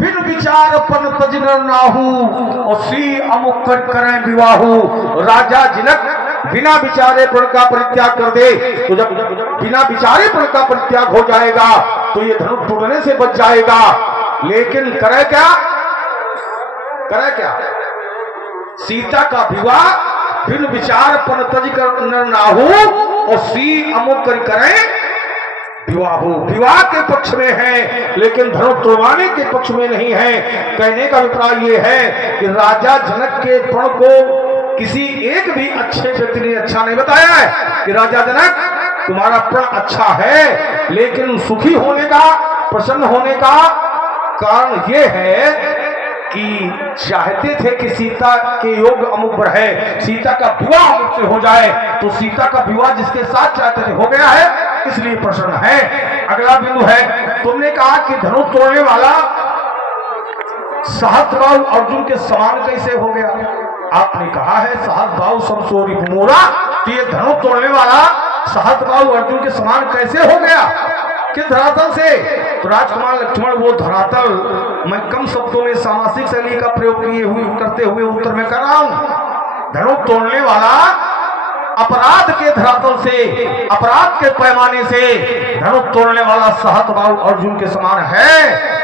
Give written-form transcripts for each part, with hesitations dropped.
बिन विचार पन तज नर नाहू और श्री अमुक कर करें विवाहू। राजा जनक बिना विचारे पण का परित्याग कर दे, तो जब बिना विचारे पण का परित्याग हो जाएगा तो ये धनुष टूटने से बच जाएगा। लेकिन करे क्या, करे क्या, सीता का विवाह बिन विचार पन तज कर नर नाहू और श्री अमुक कर करें विवाह। विवाह के पक्ष में है लेकिन धनुष तोड़वाने के पक्ष में नहीं है। कहने का अभिप्राय ये है कि राजा जनक के पण को किसी एक भी अच्छे व्यक्ति ने अच्छा नहीं बताया है कि राजा जनक तुम्हारा प्रण अच्छा है, लेकिन सुखी होने का, प्रसन्न होने का कारण ये है कि चाहते थे कि सीता के योग अमुक पर है, सीता का विवाह अमुक से हो जाए, तो सीता का विवाह जिसके साथ चाहते थे हो गया है, इसलिए प्रसन्न है। अगला बिंदु है, तुमने कहा कि धनुष तोड़ने वाला सहस्त्रबाहु अर्जुन के समान कैसे हो गया। आपने कहा है सहस्त्रबाहु समसोरी मोरा, तो ये धनुष तोड़ने वाला सहस्त्रबाहु अर्जुन के समान कैसे हो गया, किस धरातल से। तो राजकुमार लक्ष्मण वो धरातल मैं कम शब्दों में सामासिक शैली का प्रयोग किए हुए करते हुए उत्तर में कर रहा हूं। धनुष तोड़ने वाला अपराध के धरातल से, अपराध के पैमाने से धनुष तोड़ने वाला सहस्त्रबाहु अर्जुन के समान है।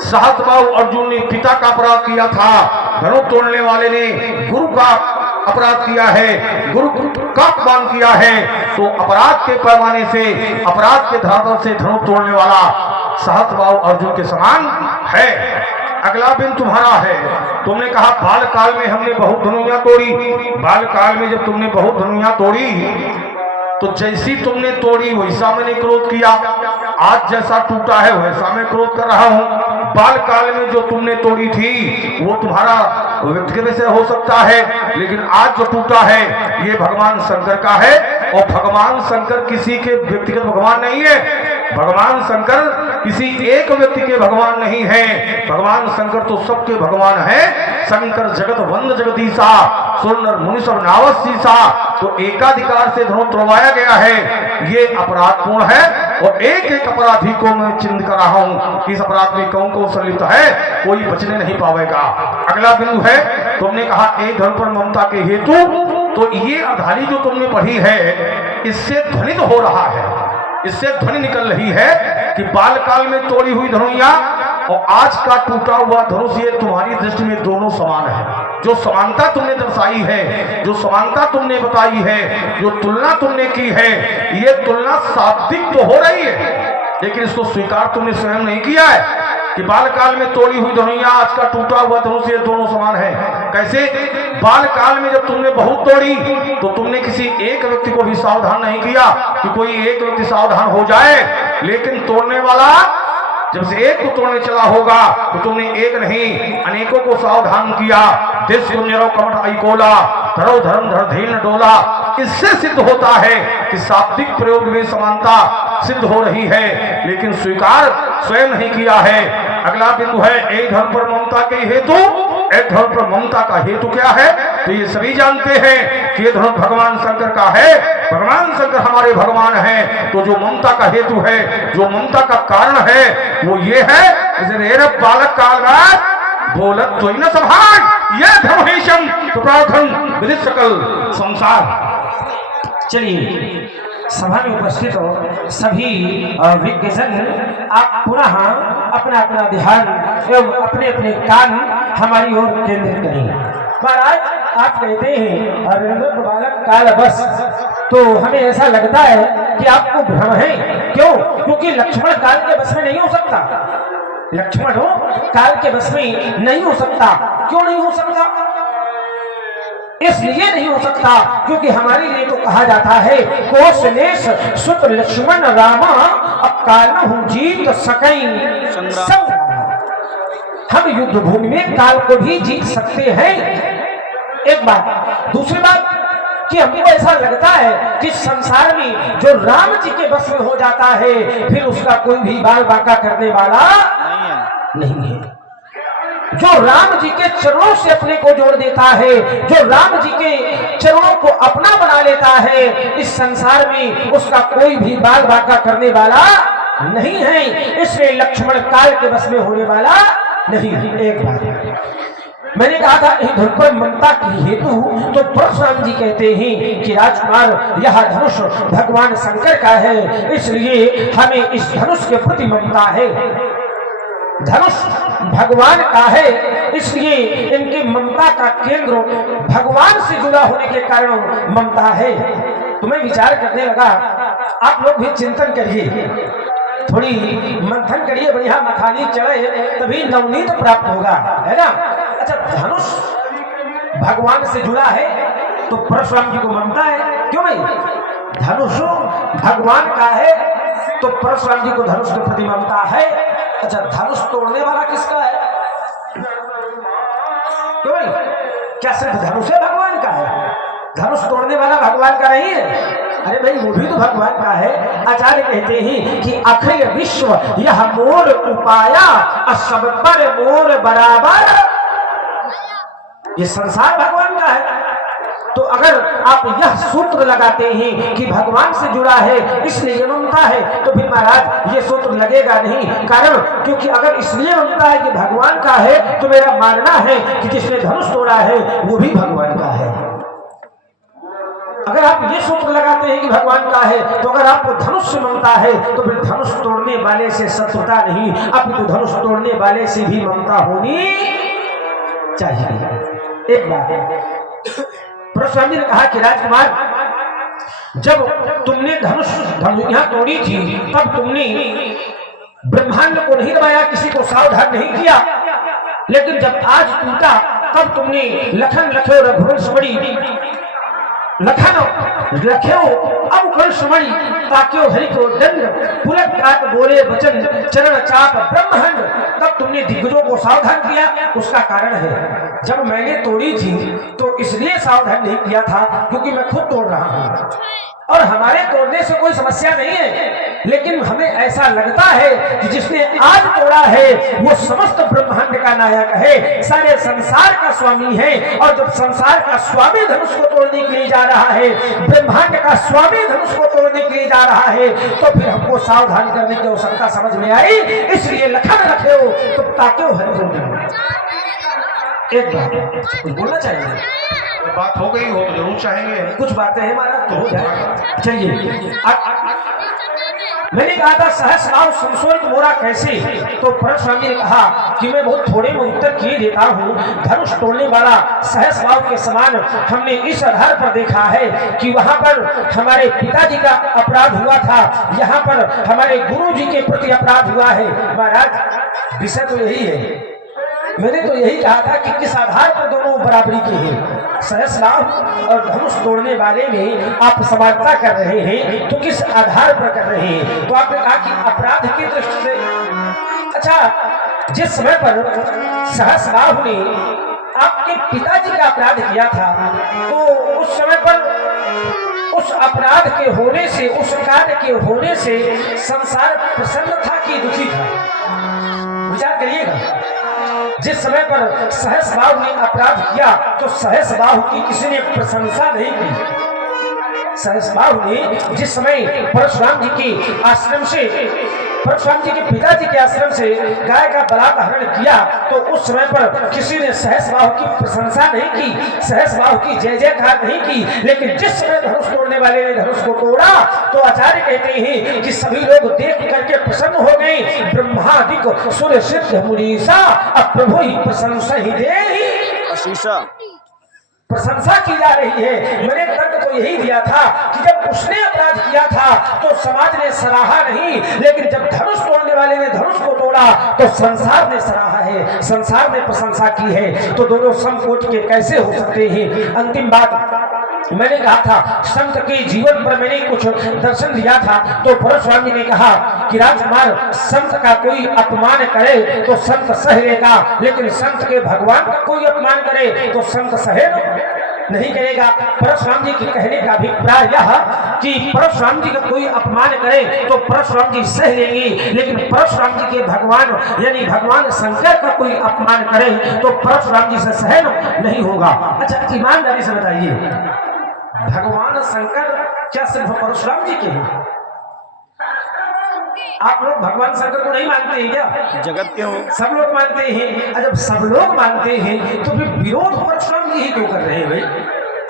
सहस्त्रबाहु अर्जुन ने पिता का अपराध किया था, धनुष तोड़ने वाले ने गुरु का अपराध किया है, गुरु का अपमान किया है। तो अपराध के पैमाने से, अपराध के धरातल से धनुष तोड़ने वाला सहस्त्रबाहु अर्जुन के समान है। अगला बिंदु तुम्हारा है, तुमने कहा बाल काल में हमने बहुत धनुइयां तोड़ी। बाल काल में जब तुमने बहुत धनुइयां तोड़ी तो जैसी तुमने तोड़ी वैसा मैंने क्रोध किया, आज जैसा टूटा है वैसा मैं क्रोध कर रहा हूं। बाल काल में जो तुमने तोड़ी थी वो तुम्हारा व्यक्तिगत से हो सकता है, लेकिन आज जो टूटा है ये भगवान शंकर का है। और भगवान शंकर किसी के व्यक्तिगत भगवान नहीं है, भगवान शंकर किसी एक व्यक्ति के भगवान नहीं है, भगवान शंकर तो सबके भगवान है। शंकर जगत वंद जगदीशा सुर मुनि सब नावसीसा। तो एकाधिकार से धनुष तोड़वाया गया है, ये अपराधपूर्ण है और एक एक अपराधी को मैं चिन्हित कर रहा हूं। इस अपराध में कौन कौन संलिप्त है, कोई बचने नहीं पाएगा। अगला बिंदु है, तुमने कहा एक धन पर ममता के हेतु, तो ये अधारी जो तुमने पढ़ी है इससे ध्वनित हो रहा है, इससे ध्वनि निकल रही है कि बाल काल में तोड़ी हुई धनुइया और आज का टूटा हुआ धनुष ये तुम्हारी दृष्टि में दोनों समान है। जो समानता तुमने दर्शाई है, जो समानता तुमने बताई है, जो तुलना तुमने की है, ये तुलना शाब्दिक तो हो रही है, लेकिन इसको स्वीकार तुमने स्वयं नहीं किया है कि बाल काल में तोड़ी हुई धनुइया आज का टूटा हुआ धनुष ये दोनों समान है। कैसे? बाल काल में जब तुमने बहुत तोड़ी तो तुमने किसी एक व्यक्ति को भी सावधान नहीं किया कि कोई एक व्यक्ति सावधान हो जाए, लेकिन तोड़ने वाला जब से एक को तोड़ने चला होगा तो तुमने एक नहीं अनेकों को सावधान किया। देश कमठ आइकोला धरो धर्म धर धीन डोला। इससे सिद्ध होता है कि शाब्दिक प्रयोग में समानता सिद्ध हो रही है, लेकिन स्वीकार स्वयं नहीं किया है। अगला बिंदु है, एक धर्म पर ममता के हेतु, एक धर्म पर ममता का हेतु क्या है, तो ये सभी जानते हैं कि ये धर्म भगवान शंकर का है, भगवान शंकर हमारे भगवान हैं। तो जो ममता का हेतु है, जो ममता का कारण है वो ये है, बालक काल बोलत तो न सभान यह धर्मेशम तो प्रार्थन विदित सकल संसार। चलिए सभा में उपस्थित हो सभी विज्ञजन, आप पुनः अपना अपना ध्यान एवं अपने अपने कान हमारी ओर केंद्रित करें। महाराज आप कहते हैं अरविंद बालक काल बस, तो हमें ऐसा लगता है कि आपको भ्रम है। क्यों? क्योंकि लक्ष्मण काल के बस में नहीं हो सकता, लक्ष्मण हो काल के बस में नहीं हो सकता। क्यों नहीं हो सकता? इसलिए नहीं हो सकता क्योंकि हमारे लिए तो कहा जाता है कौशलेश सुत लक्ष्मण रामा अकाल जीत सकै संग्राम। हम युद्ध भूमि में काल को भी जीत सकते हैं, एक बात। दूसरी बात कि हमको ऐसा लगता है कि संसार में जो राम जी के बस में हो जाता है फिर उसका कोई भी बाल बांका करने वाला नहीं है। जो राम जी के चरणों से अपने को जोड़ देता है, जो राम जी के चरणों को अपना बना लेता है, इस संसार में उसका कोई भी बाल बांका करने वाला नहीं है। इसलिए लक्ष्मण काल के बस में होने वाला नहीं। एक बात मैंने कहा था इस धन पर ममता की हेतु, तो परशुराम जी कहते हैं कि राजकुमार यह धनुष भगवान शंकर का है, इसलिए हमें इस धनुष के प्रति ममता है। धनुष भगवान का है, इसलिए इनकी ममता का केंद्र भगवान से जुड़ा होने के कारण ममता है। तो मैं विचार करने लगा, आप लोग भी चिंतन करिए, थोड़ी मंथन करिए, बढ़िया मखानी चढ़े तभी नवनीत प्राप्त होगा, है ना। अच्छा, धनुष भगवान से जुड़ा है तो परशुराम जी को ममता है, क्यों भाई? धनुष भगवान का है तो परशुराम जी को धनुष के प्रति ममता है। अच्छा, धनुष तोड़ने वाला किसका है? क्यों भाई? क्या सिर्फ धनुष है भगवान का है? धनुष तोड़ने वाला भगवान का नहीं है? अरे भाई, वो भी तो भगवान का है। आचार्य कहते हैं कि अखिल विश्व यह मोर उपाया, सब पर मोर बराबर। ये संसार भगवान का है। तो अगर आप यह सूत्र लगाते हैं कि भगवान से जुड़ा है इसलिए ममता है, तो फिर महाराज ये सूत्र लगेगा नहीं। कारण क्योंकि अगर इसलिए ममता है कि भगवान का है, तो मेरा मानना है कि जिसने धनुष तोड़ा है वो भी भगवान का है। अगर आप ये सूत्र लगाते हैं कि भगवान का है, तो अगर आपको धनुष से ममता है तो फिर धनुष तोड़ने वाले से शत्रुता नहीं, अपितु धनुष तोड़ने वाले से भी ममता होनी चाहिए। एक बात है, परशुराम जी ने कहा कि राजकुमार, जब तुमने धनुष यहाँ तोड़ी थी तब तुमने ब्रह्मांड को नहीं दबाया, किसी को सावधान नहीं किया, लेकिन जब आज टूटा तब तुमने लखन लखो रघुवंश बड़ी लखन लख्यो अब कंसमणि ताक्यो हरि को दंड पुलक काट बोले वचन चरण चाप ब्रह्मांड। तब तुमने दिग्गजों को सावधान किया, उसका कारण है जब मैंने तोड़ी थी तो इसलिए सावधान नहीं किया था क्योंकि मैं खुद तोड़ रहा हूं और हमारे तोड़ने से कोई समस्या नहीं है, लेकिन हमें ऐसा लगता है कि जिसने आज तोड़ा है वो समस्त ब्रह्मांड का नायक है, सारे संसार का स्वामी है। और जब संसार का स्वामी धनुष को तोड़ने के लिए जा रहा है, ब्रह्मांड का स्वामी धनुष को तोड़ने के लिए जा रहा है, तो फिर हमको सावधान करने की आवश्यकता समझ में आई। इसलिए लखन रखे हो तो ताकि हो एक बात कुछ बोलना चाहिए, बात हो गई हो तो जरूर चाहेंगे, कुछ बातें हैं महाराज तो हो जाए। चलिए, मैंने कहा था सहस्राव संसोरित मोरा कैसे, तो परशुराम जी ने कहा कि मैं बहुत थोड़े में उत्तर किए देता हूँ। धनुष तोड़ने वाला सहस्राव के समान हमने इस आधार पर देखा है कि वहां पर हमारे पिताजी का अपराध हुआ था, यहाँ पर हमारे गुरु जी के प्रति अपराध हुआ है। महाराज विषय तो यही है, मैंने तो यही कहा था कि किस आधार पर दोनों बराबरी के हैं। सहस्राव और धनुष तोड़ने वाले में आप समानता कर रहे हैं, तो किस आधार पर कर रहे हैं? तो आपने कहा कि अपराध की दृष्टि से। अच्छा, जिस समय पर सहस्राव ने आपके पिताजी का अपराध किया था, तो उस समय पर उस अपराध के होने से, उस कार्य के होने से संसार प्रसन्न था कि दुखी था? विचार करिएगा। जिस समय पर सहस्राव ने अपराध किया तो सहस्राव की किसी ने प्रशंसा नहीं की। सहस्राव ने जिस समय परशुराम जी के आश्रम से, परशुराम जी के पिताजी के आश्रम से गाय का बलात् हरण किया, तो उस समय पर किसी ने सहस्राव की प्रशंसा नहीं की, सहस्राव की जय जयकार नहीं की। लेकिन जिस समय धनुष तोड़ने वाले ने धनुष को तोड़ा, तो आचार्य कहते हैं कि सभी लोग देख करके प्रसन्न हो गए। ब्रह्मादिक सुर सिद्ध मुनीसा अब प्रभु ही प्रशंसा ही दे, प्रशंसा की जा रही है। मैंने तर्क तो यही दिया था कि जब उसने अपराध किया था तो समाज ने सराहा नहीं, लेकिन जब धनुष तोड़ने वाले ने धनुष को तोड़ा तो संसार ने सराहा है, संसार ने प्रशंसा की है। तो दोनों समकोट के कैसे हो सकते हैं? अंतिम बात मैंने कहा था, संत के जीवन पर मैंने कुछ दर्शन दिया था, तो परशुराम जी ने कहा कि राजकुमार, संत का कोई अपमान करे तो संत सह लेगा, लेकिन संत के भगवान का कोई अपमान करे तो संत सहे नहीं करेगा। परशुराम जी के कहने का अभिप्राय यह कि परशुराम जी का कोई अपमान करे तो परशुराम जी सह लेंगे, लेकिन परशुराम जी के भगवान यानी भगवान शंकर का कोई अपमान करे तो परशुराम जी से सहन नहीं होगा। अच्छा, ईमानदारी से बताइए, भगवान शंकर क्या सिर्फ परशुराम जी के हैं? आप लोग भगवान शंकर को नहीं मानते हैं क्या? जगत के हो। सब लोग मानते हैं। और जब सब लोग मानते हैं तो फिर विरोध परशुराम जी ही क्यों कर रहे हैं भाई?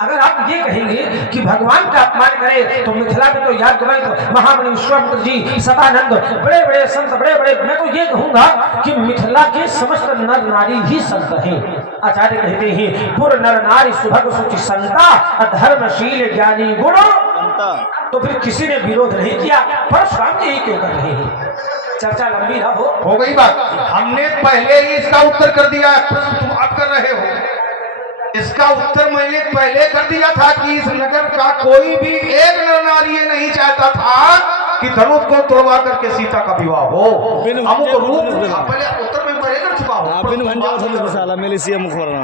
अगर आप ये कहेंगे कि भगवान का अपमान करें तो मिथिला में तो याद करें तो महामणि विश्वामित्र जी, सदानंद, बड़े बड़े संत, बड़े बड़े, मैं तो ये कहूंगा कि मिथिला के समस्त नर नारी ही संत हैं। आचार्य कहते हैं पुर नर नारी सुभग सुचि संता धर्मशील ज्ञानी गुण। तो फिर किसी ने विरोध नहीं किया, परशुराम जी क्यों कर रहे हैं? चर्चा लंबी ना हो गई बात। हमने पहले ही इसका उत्तर कर दिया, प्रश्न तुम अब कर रहे हो। इसका उत्तर मैंने पहले कर दिया था कि इस नगर का कोई भी एक नर नारी ये नहीं चाहता था कि धनुष को तोड़वा करके सीता का विवाह हो। अमुक रूप पहले उत्तर में पहले कर चुका हूँ।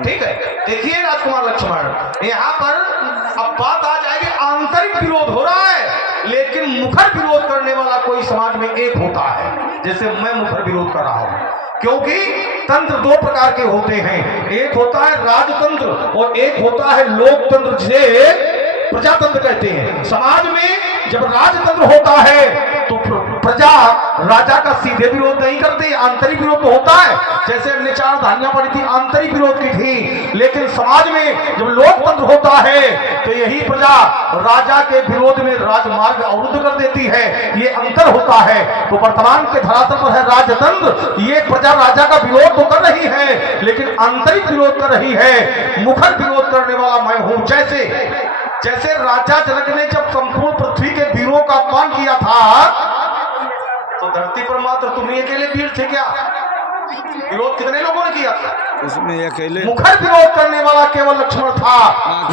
ठीक है, देखिए राजकुमार लक्ष्मण, यहाँ पर अब बात आ जाएगी। आंतरिक विरोध हो रहा है, लेकिन मुखर विरोध करने वाला कोई समाज में एक होता है, जैसे मैं मुखर विरोध कर रहा हूँ। क्योंकि तंत्र दो प्रकार के होते हैं, एक होता है राजतंत्र और एक होता है लोकतंत्र, जिसे प्रजातंत्र कहते हैं। समाज में जब राजतंत्र होता है तो प्रजा राजा का सीधे विरोध नहीं करते, आंतरिक विरोध तो होता है। जैसे हमने 4 धानियां पढ़ी थी, आंतरिक विरोध की थी। लेकिन समाज में जब लोकतंत्र होता है तो यही प्रजा राजा के विरोध में राजमार्ग अवरुद्ध कर देती है। ये अंतर होता है। तो वर्तमान के धरातल पर है राजतंत्र। ये प्रजा राजा का विरोध तो कर रही है, लेकिन आंतरिक विरोध कर रही है। मुखर विरोध करने वाला मैं हूं। जैसे राजा जनक ने जब संपूर्ण पृथ्वी के वीरों का अपमान किया था तो धरती पर मात्र तुम ही अकेले वीर थे क्या? विरोध कितने लोगों ने किया था? उसमें अकेले मुखर विरोध करने वाला केवल लक्ष्मण था।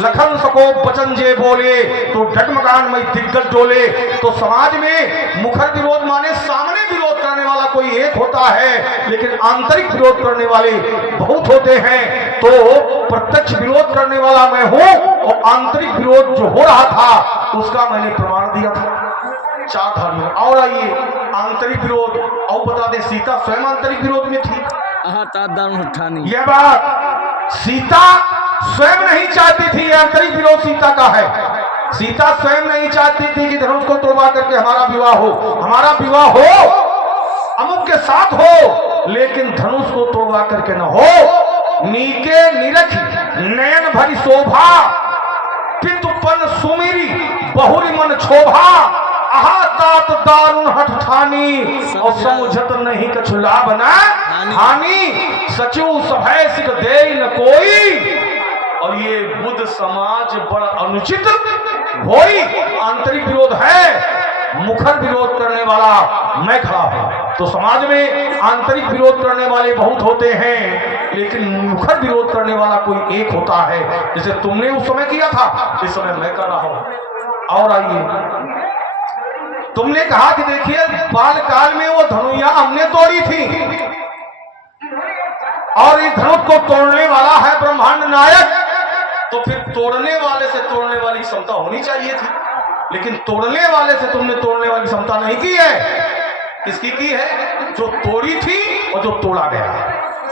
लखन सको बचन जे बोले तो डगमगान में दिग्गज डोले। तो समाज में मुखर विरोध माने सामने विरोध करने वाला कोई एक होता है, लेकिन आंतरिक विरोध करने वाले बहुत होते हैं। तो प्रत्यक्ष विरोध करने वाला मैं हूं और आंतरिक विरोध जो हो रहा था उसका मैंने प्रमाण दिया था 4 धानियों। और आइए आंतरिक विरोध और बता दे, सीता स्वयं आंतरिक विरोध में थी। यह बात सीता स्वयं नहीं चाहती थी, आंतरिक विरोध सीता का है। सीता स्वयं नहीं चाहती थी कि धनुष को तोड़वा करके हमारा विवाह हो, अमुक के साथ हो, लेकिन धनुष को तोड़वा करके न हो। नीके निरखी नयन भरी शोभा, पितुपन सुमिरी बहुरी मन क्षोभा। आहा तात दारुण हठ ठानी और समझत नहीं कछु लाभ न हानि। सचिव सभय सिख दे न कोई और ये बुद्ध समाज बड़ा अनुचित होई। आंतरिक विरोध है, मुखर विरोध करने वाला मैं खड़ा हूं। तो समाज में आंतरिक विरोध करने वाले बहुत होते हैं, लेकिन मुखर विरोध करने वाला कोई एक होता है। जैसे तुमने उस समय किया था, इस समय मैं कर रहा हूं। और आइए, तुमने कहा कि देखिए बाल काल में वो धनुया हमने तोड़ी थी और ये धनुष को तोड़ने वाला है ब्रह्मांड नायक। तो फिर तोड़ने वाले से तोड़ने वाली क्षमता होनी चाहिए थी, लेकिन तोड़ने वाले से तुमने तोड़ने वाली क्षमता नहीं की है। इसकी की है जो तोड़ी थी और जो तोड़ा गया,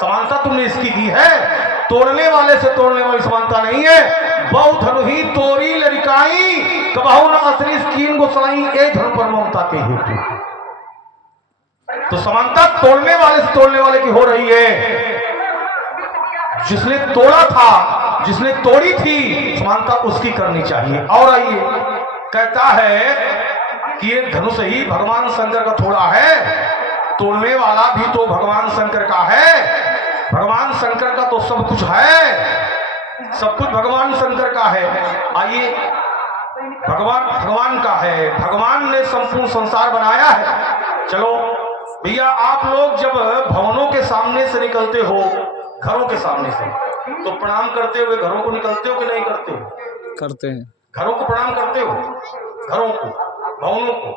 समानता तुमने इसकी की है। तोड़ने वाले से तोड़ने वाली समानता नहीं है। बहु धनु ही तोड़ी लड़काई कबहू न असली स्कीन गोसाई ए धनु पर ममता के हेतु। तो समानता तोड़ने वाले से तोड़ने वाले की हो रही है। जिसने तोड़ा था, जिसने तोड़ी थी, समानता उसकी करनी चाहिए। और आइए, कहता है कि ये धनुष ही भगवान शंकर का थोड़ा है, तोड़ने वाला भी तो भगवान शंकर का है। भगवान शंकर का तो सब कुछ है, सब कुछ भगवान शंकर का है। आइए, भगवान का है, भगवान ने संपूर्ण संसार बनाया है। चलो भैया, आप लोग जब भवनों के सामने से निकलते हो, घरों के सामने से, तो प्रणाम करते हुए घरों को निकलते हो कि नहीं करते हो? करते हैं। घरों को प्रणाम करते हो, घरों को, भवनों को।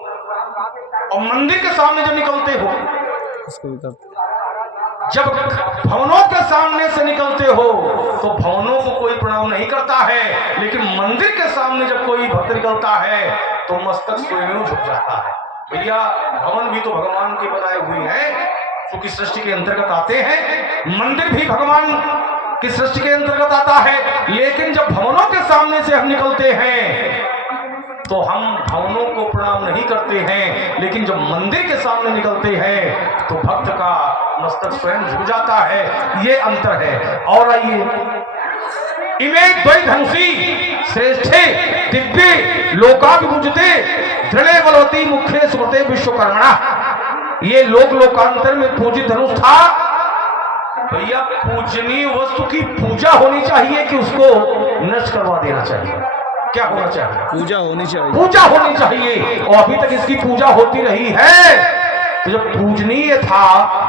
और मंदिर के सामने जब निकलते हो, उसको भी करते। जब भवनों के सामने से निकलते हो तो भवनों को कोई प्रणाम नहीं करता है, लेकिन मंदिर के सामने जब कोई भक्त निकलता है तो मस्तक स्वयं झुक जाता है। भैया, भवन भी तो भगवान के बनाए हुए हैं, क्योंकि सृष्टि के अंतर्गत आते हैं। मंदिर भी भगवान की सृष्टि के अंतर्गत आता है। लेकिन जब भवनों के सामने से हम निकलते हैं तो हम भवनों को प्रणाम नहीं करते हैं, लेकिन जब मंदिर के सामने निकलते हैं तो भक्त का मस्तक स्वयं झुक जाता है। ये अंतर है। और आइए, इमे द्वै धनुषी श्रेष्ठे दिव्ये लोकाभिमुजते दृढ़े बलवती मुखे स्मृते विश्वकर्मणा। ये लोकांतर में पूजित धनुष था। भैया, पूजनीय वस्तु की पूजा होनी चाहिए कि उसको नष्ट करवा देना चाहिए? क्या होना चाहिए? पूजा होनी चाहिए। पूजा होनी चाहिए। और अभी तक इसकी पूजा होती रही है। तो जब पूजनीय था,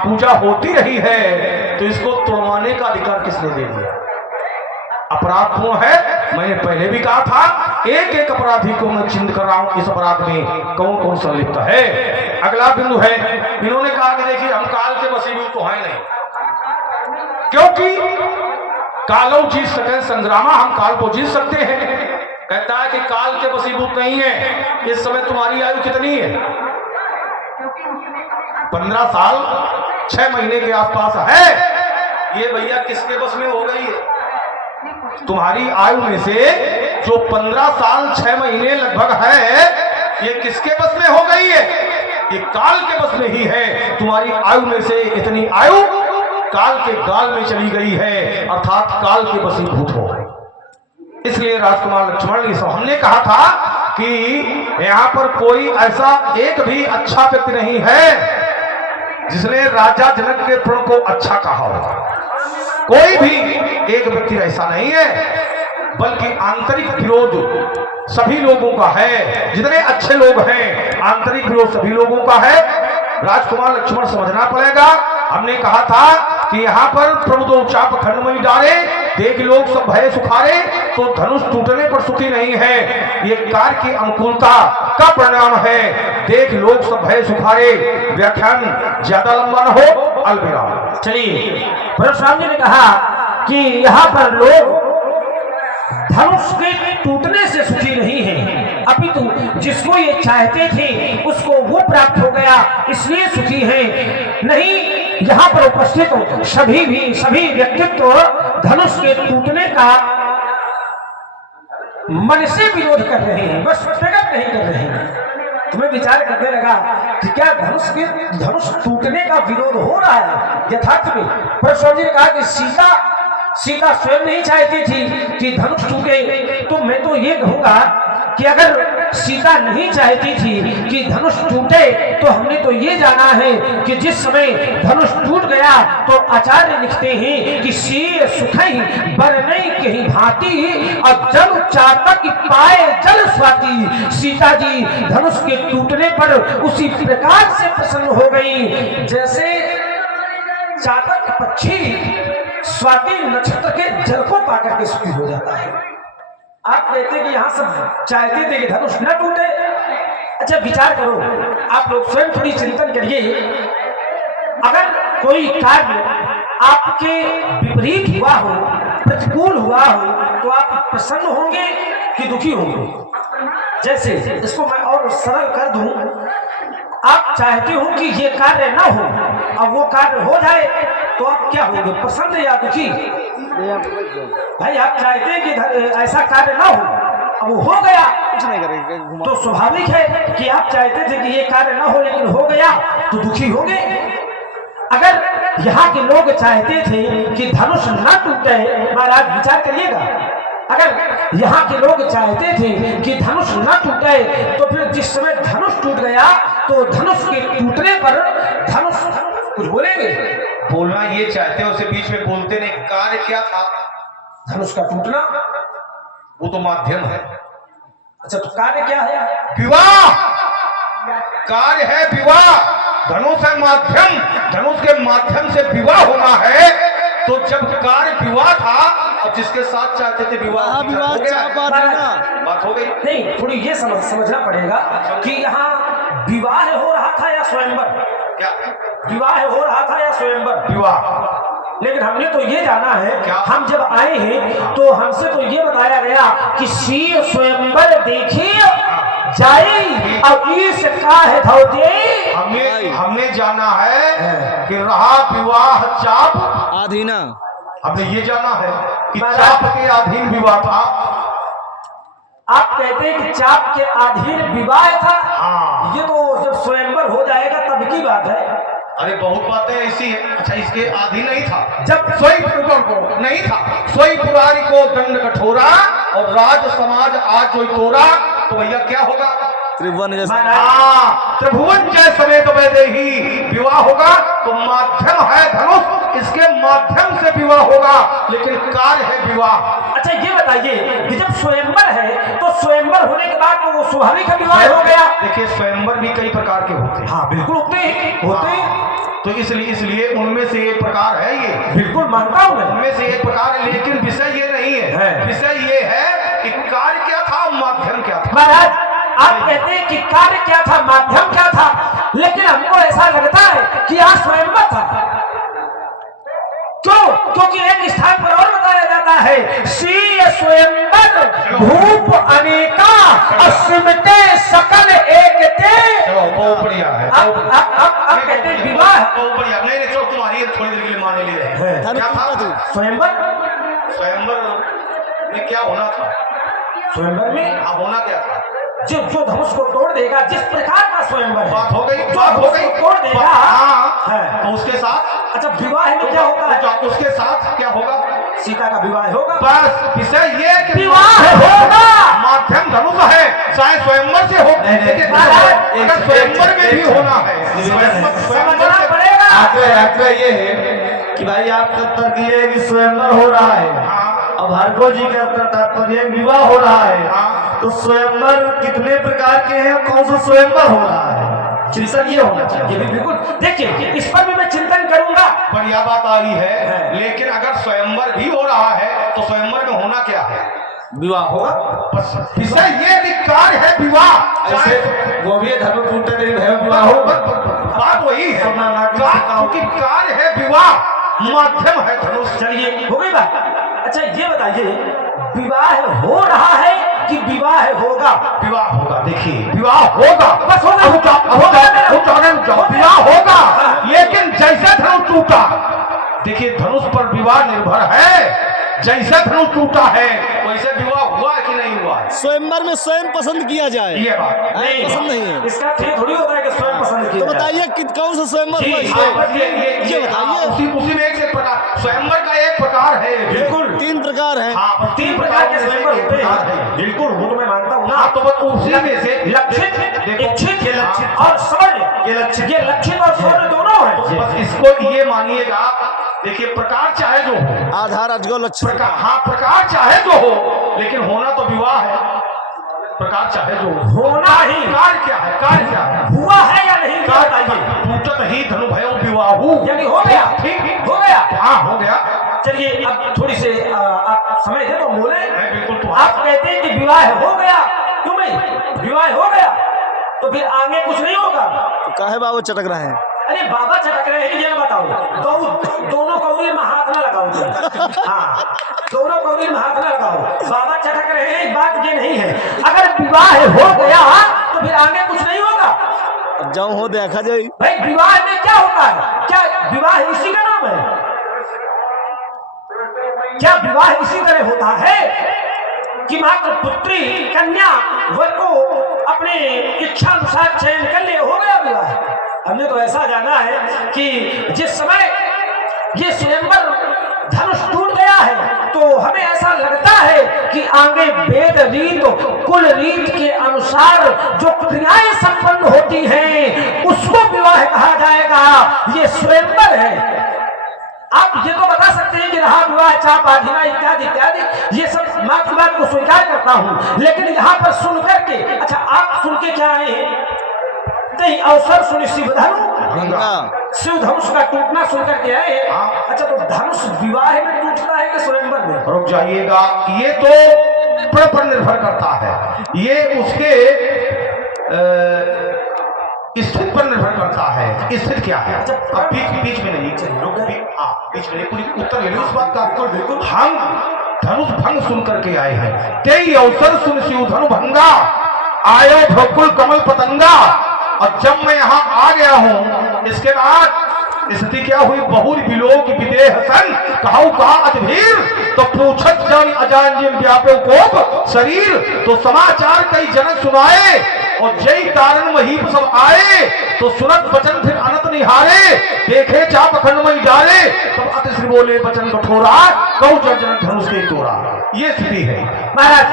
पूजा होती रही है, तो इसको तोड़वाने का अधिकार किसने दे दिया? अपराधपूर्ण है। मैंने पहले भी कहा था, एक एक अपराधी को मैं चिन्ह कर रहा हूं, इस अपराध में कौन कौन संलिप्त है। अगला बिंदु है, इन्होंने कहा कि देखिए हम काल के वशीभूत तो है नहीं, क्योंकि कालो जीत सके संग्रामा, हम काल को जीत सकते हैं। कहता है कि काल के वशीभूत नहीं है। इस समय तुम्हारी आयु कितनी है? 15 साल 6 महीने के आसपास है। ये भैया किसके बस में हो गई है? तुम्हारी आयु में से जो 15 साल 6 महीने लगभग है, ये किसके बस में हो गई है? ये काल के बस में ही है। तुम्हारी आयु में से इतनी आयु काल के गाल में चली गई है, अर्थात काल के वशीभूत हो। इसलिए राजकुमार लक्ष्मण, हमने कहा था कि यहाँ पर कोई ऐसा एक भी अच्छा व्यक्ति नहीं है जिसने राजा जनक के प्रण को अच्छा कहा हो। कोई भी एक व्यक्ति ऐसा नहीं है, बल्कि आंतरिक विरोध सभी लोगों का है। जितने अच्छे लोग हैं, आंतरिक विरोध सभी लोगों का है। राजकुमार लक्ष्मण समझना पड़ेगा। हमने कहा था कि यहाँ पर प्रभु दो चाप खंडमई डारे, देख लोग सब भय सुखारे, तो धनुष टूटने पर सुखी नहीं है। ये कार्य की अनुकूलता का परिणाम है। देख लोग सब भय सुखारे। व्याख्यान ज्यादा लंबा न हो, अलविदा। चलिए, परशुराम जी ने कहा कि यहाँ पर लोग धनुष के टूटने से सुखी नहीं है, अपितु जिसको ये चाहते थे उसको वो प्राप्त हो गया, इसलिए सुखी है। नहीं, यहाँ पर उपस्थित सभी व्यक्तित्व धनुष के टूटने का मन से विरोध कर रहे हैं, बस प्रकट नहीं कर रहे हैं। तुम्हें विचार करने लगा कि क्या धनुष टूटने का विरोध हो रहा है यथार्थ में? परशुराम जी ने कहा कि सीता स्वयं नहीं चाहती थी कि धनुष टूटे। तो मैं तो ये कहूंगा कि अगर सीता नहीं चाहती थी कि धनुष टूटे, तो हमने तो ये जाना है कि जिस समय धनुष टूट गया तो आचार्य लिखते हैं कि शीर सुखई बरनई कहीं भांति और जल चातक पाए जल स्वाति। सीता जी धनुष के टूटने पर उसी प्रकार से प्रसन्न हो गई जैसे चातक पक्षी स्वाति नक्षत्र के जल को पाकर के सुखी हो जाता है। आप कहते हैं कि यहाँ सब चाहते थे कि धनुष न टूटे। अच्छा, विचार करो, आप लोग स्वयं थोड़ी चिंतन करिए। अगर कोई कार्य आपके विपरीत हुआ हो, प्रतिकूल हुआ हो, तो आप प्रसन्न होंगे कि दुखी होंगे? जैसे इसको मैं और सरल कर दूं, आप चाहते हो कि ये कार्य ना हो, अब वो कार्य हो जाए, तो आप क्या होंगे, प्रसन्न या दुखी? भाई, आप चाहते हैं कि ऐसा कार्य ना हो, अब वो हो गया, कुछ नहीं करेंगे, तो स्वाभाविक है कि आप चाहते थे कि ये कार्य ना हो, लेकिन हो गया तो दुखी होंगे। अगर यहाँ के लोग चाहते थे कि धनुष न टूटे, महाराज विचार करिएगा, अगर यहाँ के लोग चाहते थे कि धनुष न टूटे, तो फिर जिस समय धनुष टूट गया तो धनुष के टूटने पर धनुष कुछ बोलेंगे? बोलना ये चाहते हैं, उसे बीच में बोलते नहीं। कार्य क्या था? धनुष का टूटना, वो तो माध्यम है। अच्छा, तो कार्य क्या है? विवाह कार्य है, विवाह। धनुष है माध्यम, धनुष के माध्यम से विवाह होना है। तो जब कार्य विवाह था, अब जिसके साथ चाहते थे विवाह बात हो गई। नहीं, थोड़ी ये समझना पड़ेगा कि यहाँ विवाह हो रहा था या स्वयंवर? क्या विवाह हो रहा था या स्वयंवर? विवाह। लेकिन हमने तो ये जाना है, क्या? हम जब आए हैं तो हमसे तो ये बताया गया कि सी स्वयंवर देखिए जाए अब इस का है धौते। हमने जाना है कि रहा विवाह चाप आधीना। हमने ये जाना है कि चाप के अधीन विवाह था। आप कहते हैं कि चाप के अधीन विवाह था। हाँ। ये तो जब स्वयंवर हो जाएगा तब की बात है। अरे बहुत बातें ऐसी है। अच्छा, इसके आधीन नहीं था जब सोई पुरुषों को नहीं था, सोई पुरारी को दंड कठोरा और राज समाज आज जो तोरा, तो भैया क्या होगा? त्रिभुवन जैसे त्रिभुवन जय समेत वैदेही विवाह होगा। तो माध्यम है धनुष, इसके माध्यम से विवाह होगा, लेकिन कार्य है विवाह। अच्छा ये बताइए कि जब स्वयंवर है तो स्वयंवर होने के बाद तो वो स्वाभाविक विवाह हो गया। देखिए, स्वयंवर भी कई प्रकार के होते हैं। हाँ बिल्कुल होते हैं। तो इसलिए उनमें से एक प्रकार है ये, बिल्कुल मानता हूँ मैं। उनमें से एक प्रकार है, लेकिन विषय ये नहीं है। विषय ये है कि कार्य क्या था, माध्यम क्या था। महाराज आप कहते हैं कि कार्य क्या था, माध्यम क्या था, लेकिन हमको ऐसा लगता है कि यहाँ स्वयंवर था। क्यों? क्योंकि एक स्थान पर और बताया जाता है, श्री स्वयंवर भूप अनेका असिमते सकल एक थे। बहुत बढ़िया है। अब कहते हैं विवाह। बहुत बढ़िया। नहीं नहीं, चलो तुम्हारी थोड़ी देर के लिए मान लिए। क्या था स्वयंवर? स्वयंवर में क्या होना था? स्वयंवर में अब होना क्या था? जो धनुष को तोड़ देगा, जिस प्रकार का स्वयंवर है। बात हो गई, जो बात हो गई। तोड़ देगा। हाँ, तो उसके साथ अच्छा विवाह में क्या होता है? उसके साथ क्या होगा? सीता का विवाह होगा। बस विषय ये है कि विवाह होगा। माध्यम धनुष है, चाहे स्वयंवर से हो, लेकिन अगर स्वयंवर में भी होना है, समझना पड़ेगा। आग्रह ये है कि भाई आपका तर्क ये है कि स्वयंवर हो रहा है, अब भार्गव जी का तात्पर्य विवाह हो रहा है, तो स्वयंवर कितने प्रकार के हैं, कौन सा स्वयंवर हो रहा है, चिंतन ये होना चाहिए। ये भी बिल्कुल देखिए, इस पर भी मैं चिंतन करूंगा। बढ़िया बात आ रही है, लेकिन अगर स्वयंवर भी हो रहा है तो स्वयंवर में होना क्या है? विवाह होगा। बस विषय ये कि कार्य है विवाह। ऐसे वो भी धर्म टूटे विवाह हो, बात वही है, क्योंकि कार्य है विवाह, माध्यम है धनुष। चलिए हो गई बात। अच्छा ये बताइए, विवाह हो रहा है कि विवाह होगा? विवाह होगा। देखिए, विवाह होगा, बस होगा। विवाह होगा, लेकिन जैसे धनुष टूटा, देखिए धनुष पर विवाह निर्भर है। जैसे धनुष टूटा है वैसे विवाह हुआ कि नहीं हुआ? स्वयंवर में स्वयं पसंद किया जाए, ये बात नहीं पसंद नहीं है। इसका ये थोड़ी होता है कि स्वयं पसंद किया। तो बताइए कौन सा स्वयंवर हुआ? ये बताइए। उसी में एक प्रकार स्वयंवर का एक प्रकार है। बिल्कुल 3 प्रकार है। हाँ, 3 प्रकार के स्वयंवर होते हैं। बिल्कुल वो तो मैं मानता हूँ ना। तो बस उसी में से लक्षित, इच्छित, ये लक्षित और स्वर्ण। ये लक्षित और स्वर्ण दोनों है। बस इसको ये मानिएगा। देखिए, प्रकार चाहे जो हो, आधार अजगो लक्ष्य। हाँ, प्रकार चाहे जो हो, लेकिन होना तो विवाह है। प्रकार चाहे जो होना ही। कार्य क्या है? कार्य क्या है? हुआ है या नहीं? टूटत ही धनु भयो विवाहु, यानी हो गया। ठीक हो गया। हाँ, हो गया। चलिए अब थोड़ी से आप समय दे तो बोले। बिल्कुल। तो आप कहते हैं कि विवाह हो गया, क्यों नहीं? विवाह हो गया तो फिर आगे कुछ नहीं होगा। तो काहे बाबू चटक रहे हैं? अरे बाबा चटक रहे हैं, ये बताओ। दोनों कौरी में हाथ ना लगाओ तुम। हाँ, दोनों कौरी में हाथ ना लगाओ। बाबा चटक रहे हैं, बात ये नहीं है। अगर विवाह हो गया तो फिर आगे कुछ नहीं होगा। अब जाऊं हो देखा जाए। भाई विवाह में क्या होता है? क्या विवाह इसी का नाम है? क्या विवाह इसी तरह होता है कि मात्र पुत्री कन्या वर को अपने इच्छा अनुसार चयन कर ले, हो गया विवाह? हमने तो ऐसा जाना है कि जिस समय ये स्वयंवर धनुष टूट गया है तो हमें ऐसा लगता है कि आगे वेद रीत कुल रीत के अनुसार जो क्रियाएं संपन्न होती हैं उसको विवाह कहा जाएगा। ये स्वयंवर है। आप ये तो बता सकते हैं कि रहा विवाह, चाप, आधीना इत्यादि इत्यादि, ये सब मैं की बात को स्वीकार करता हूं, लेकिन यहाँ पर सुन करके, अच्छा आप सुन के क्या आए हैं? नहीं, अवसर सुनि शिव शिव धनुष का टूटना सुन करके आए। अच्छा, तो धनुष विवाह में टूटता है कि स्वयंवर में? रुक जाइएगा, ये तो प्रण पर निर्भर करता है, ये उसके स्थिति पर निर्भर करता है। स्थिति क्या है? अब बीच में नहीं, बीच में पूरी उत्तर ले लो उस बात का। बिल्कुल। हम धनुष भंग सुन करके आए हैं। कई अवसर सुन शिव धनु भंगा, आयो भकुल कमल पतंगा। और जब मैं यहाँ आ गया हूँ, इसके बाद स्थिति क्या हुई? बहुर बिलोक विदेह सन कहू का अजभीर, तो पूछत जान खजान जिम व्यापे कोप शरीर, तो समाचार कई जनक सुनाए और जय कारण महीप सब आए, तो सुनत बचन फिर अनंत निहारे, देखे चाप अखंड मई डाले, तब अति श्री बोले बचन कठोरा, कौ जन धनुष के तोड़ा। ये स्थिति है महाराज।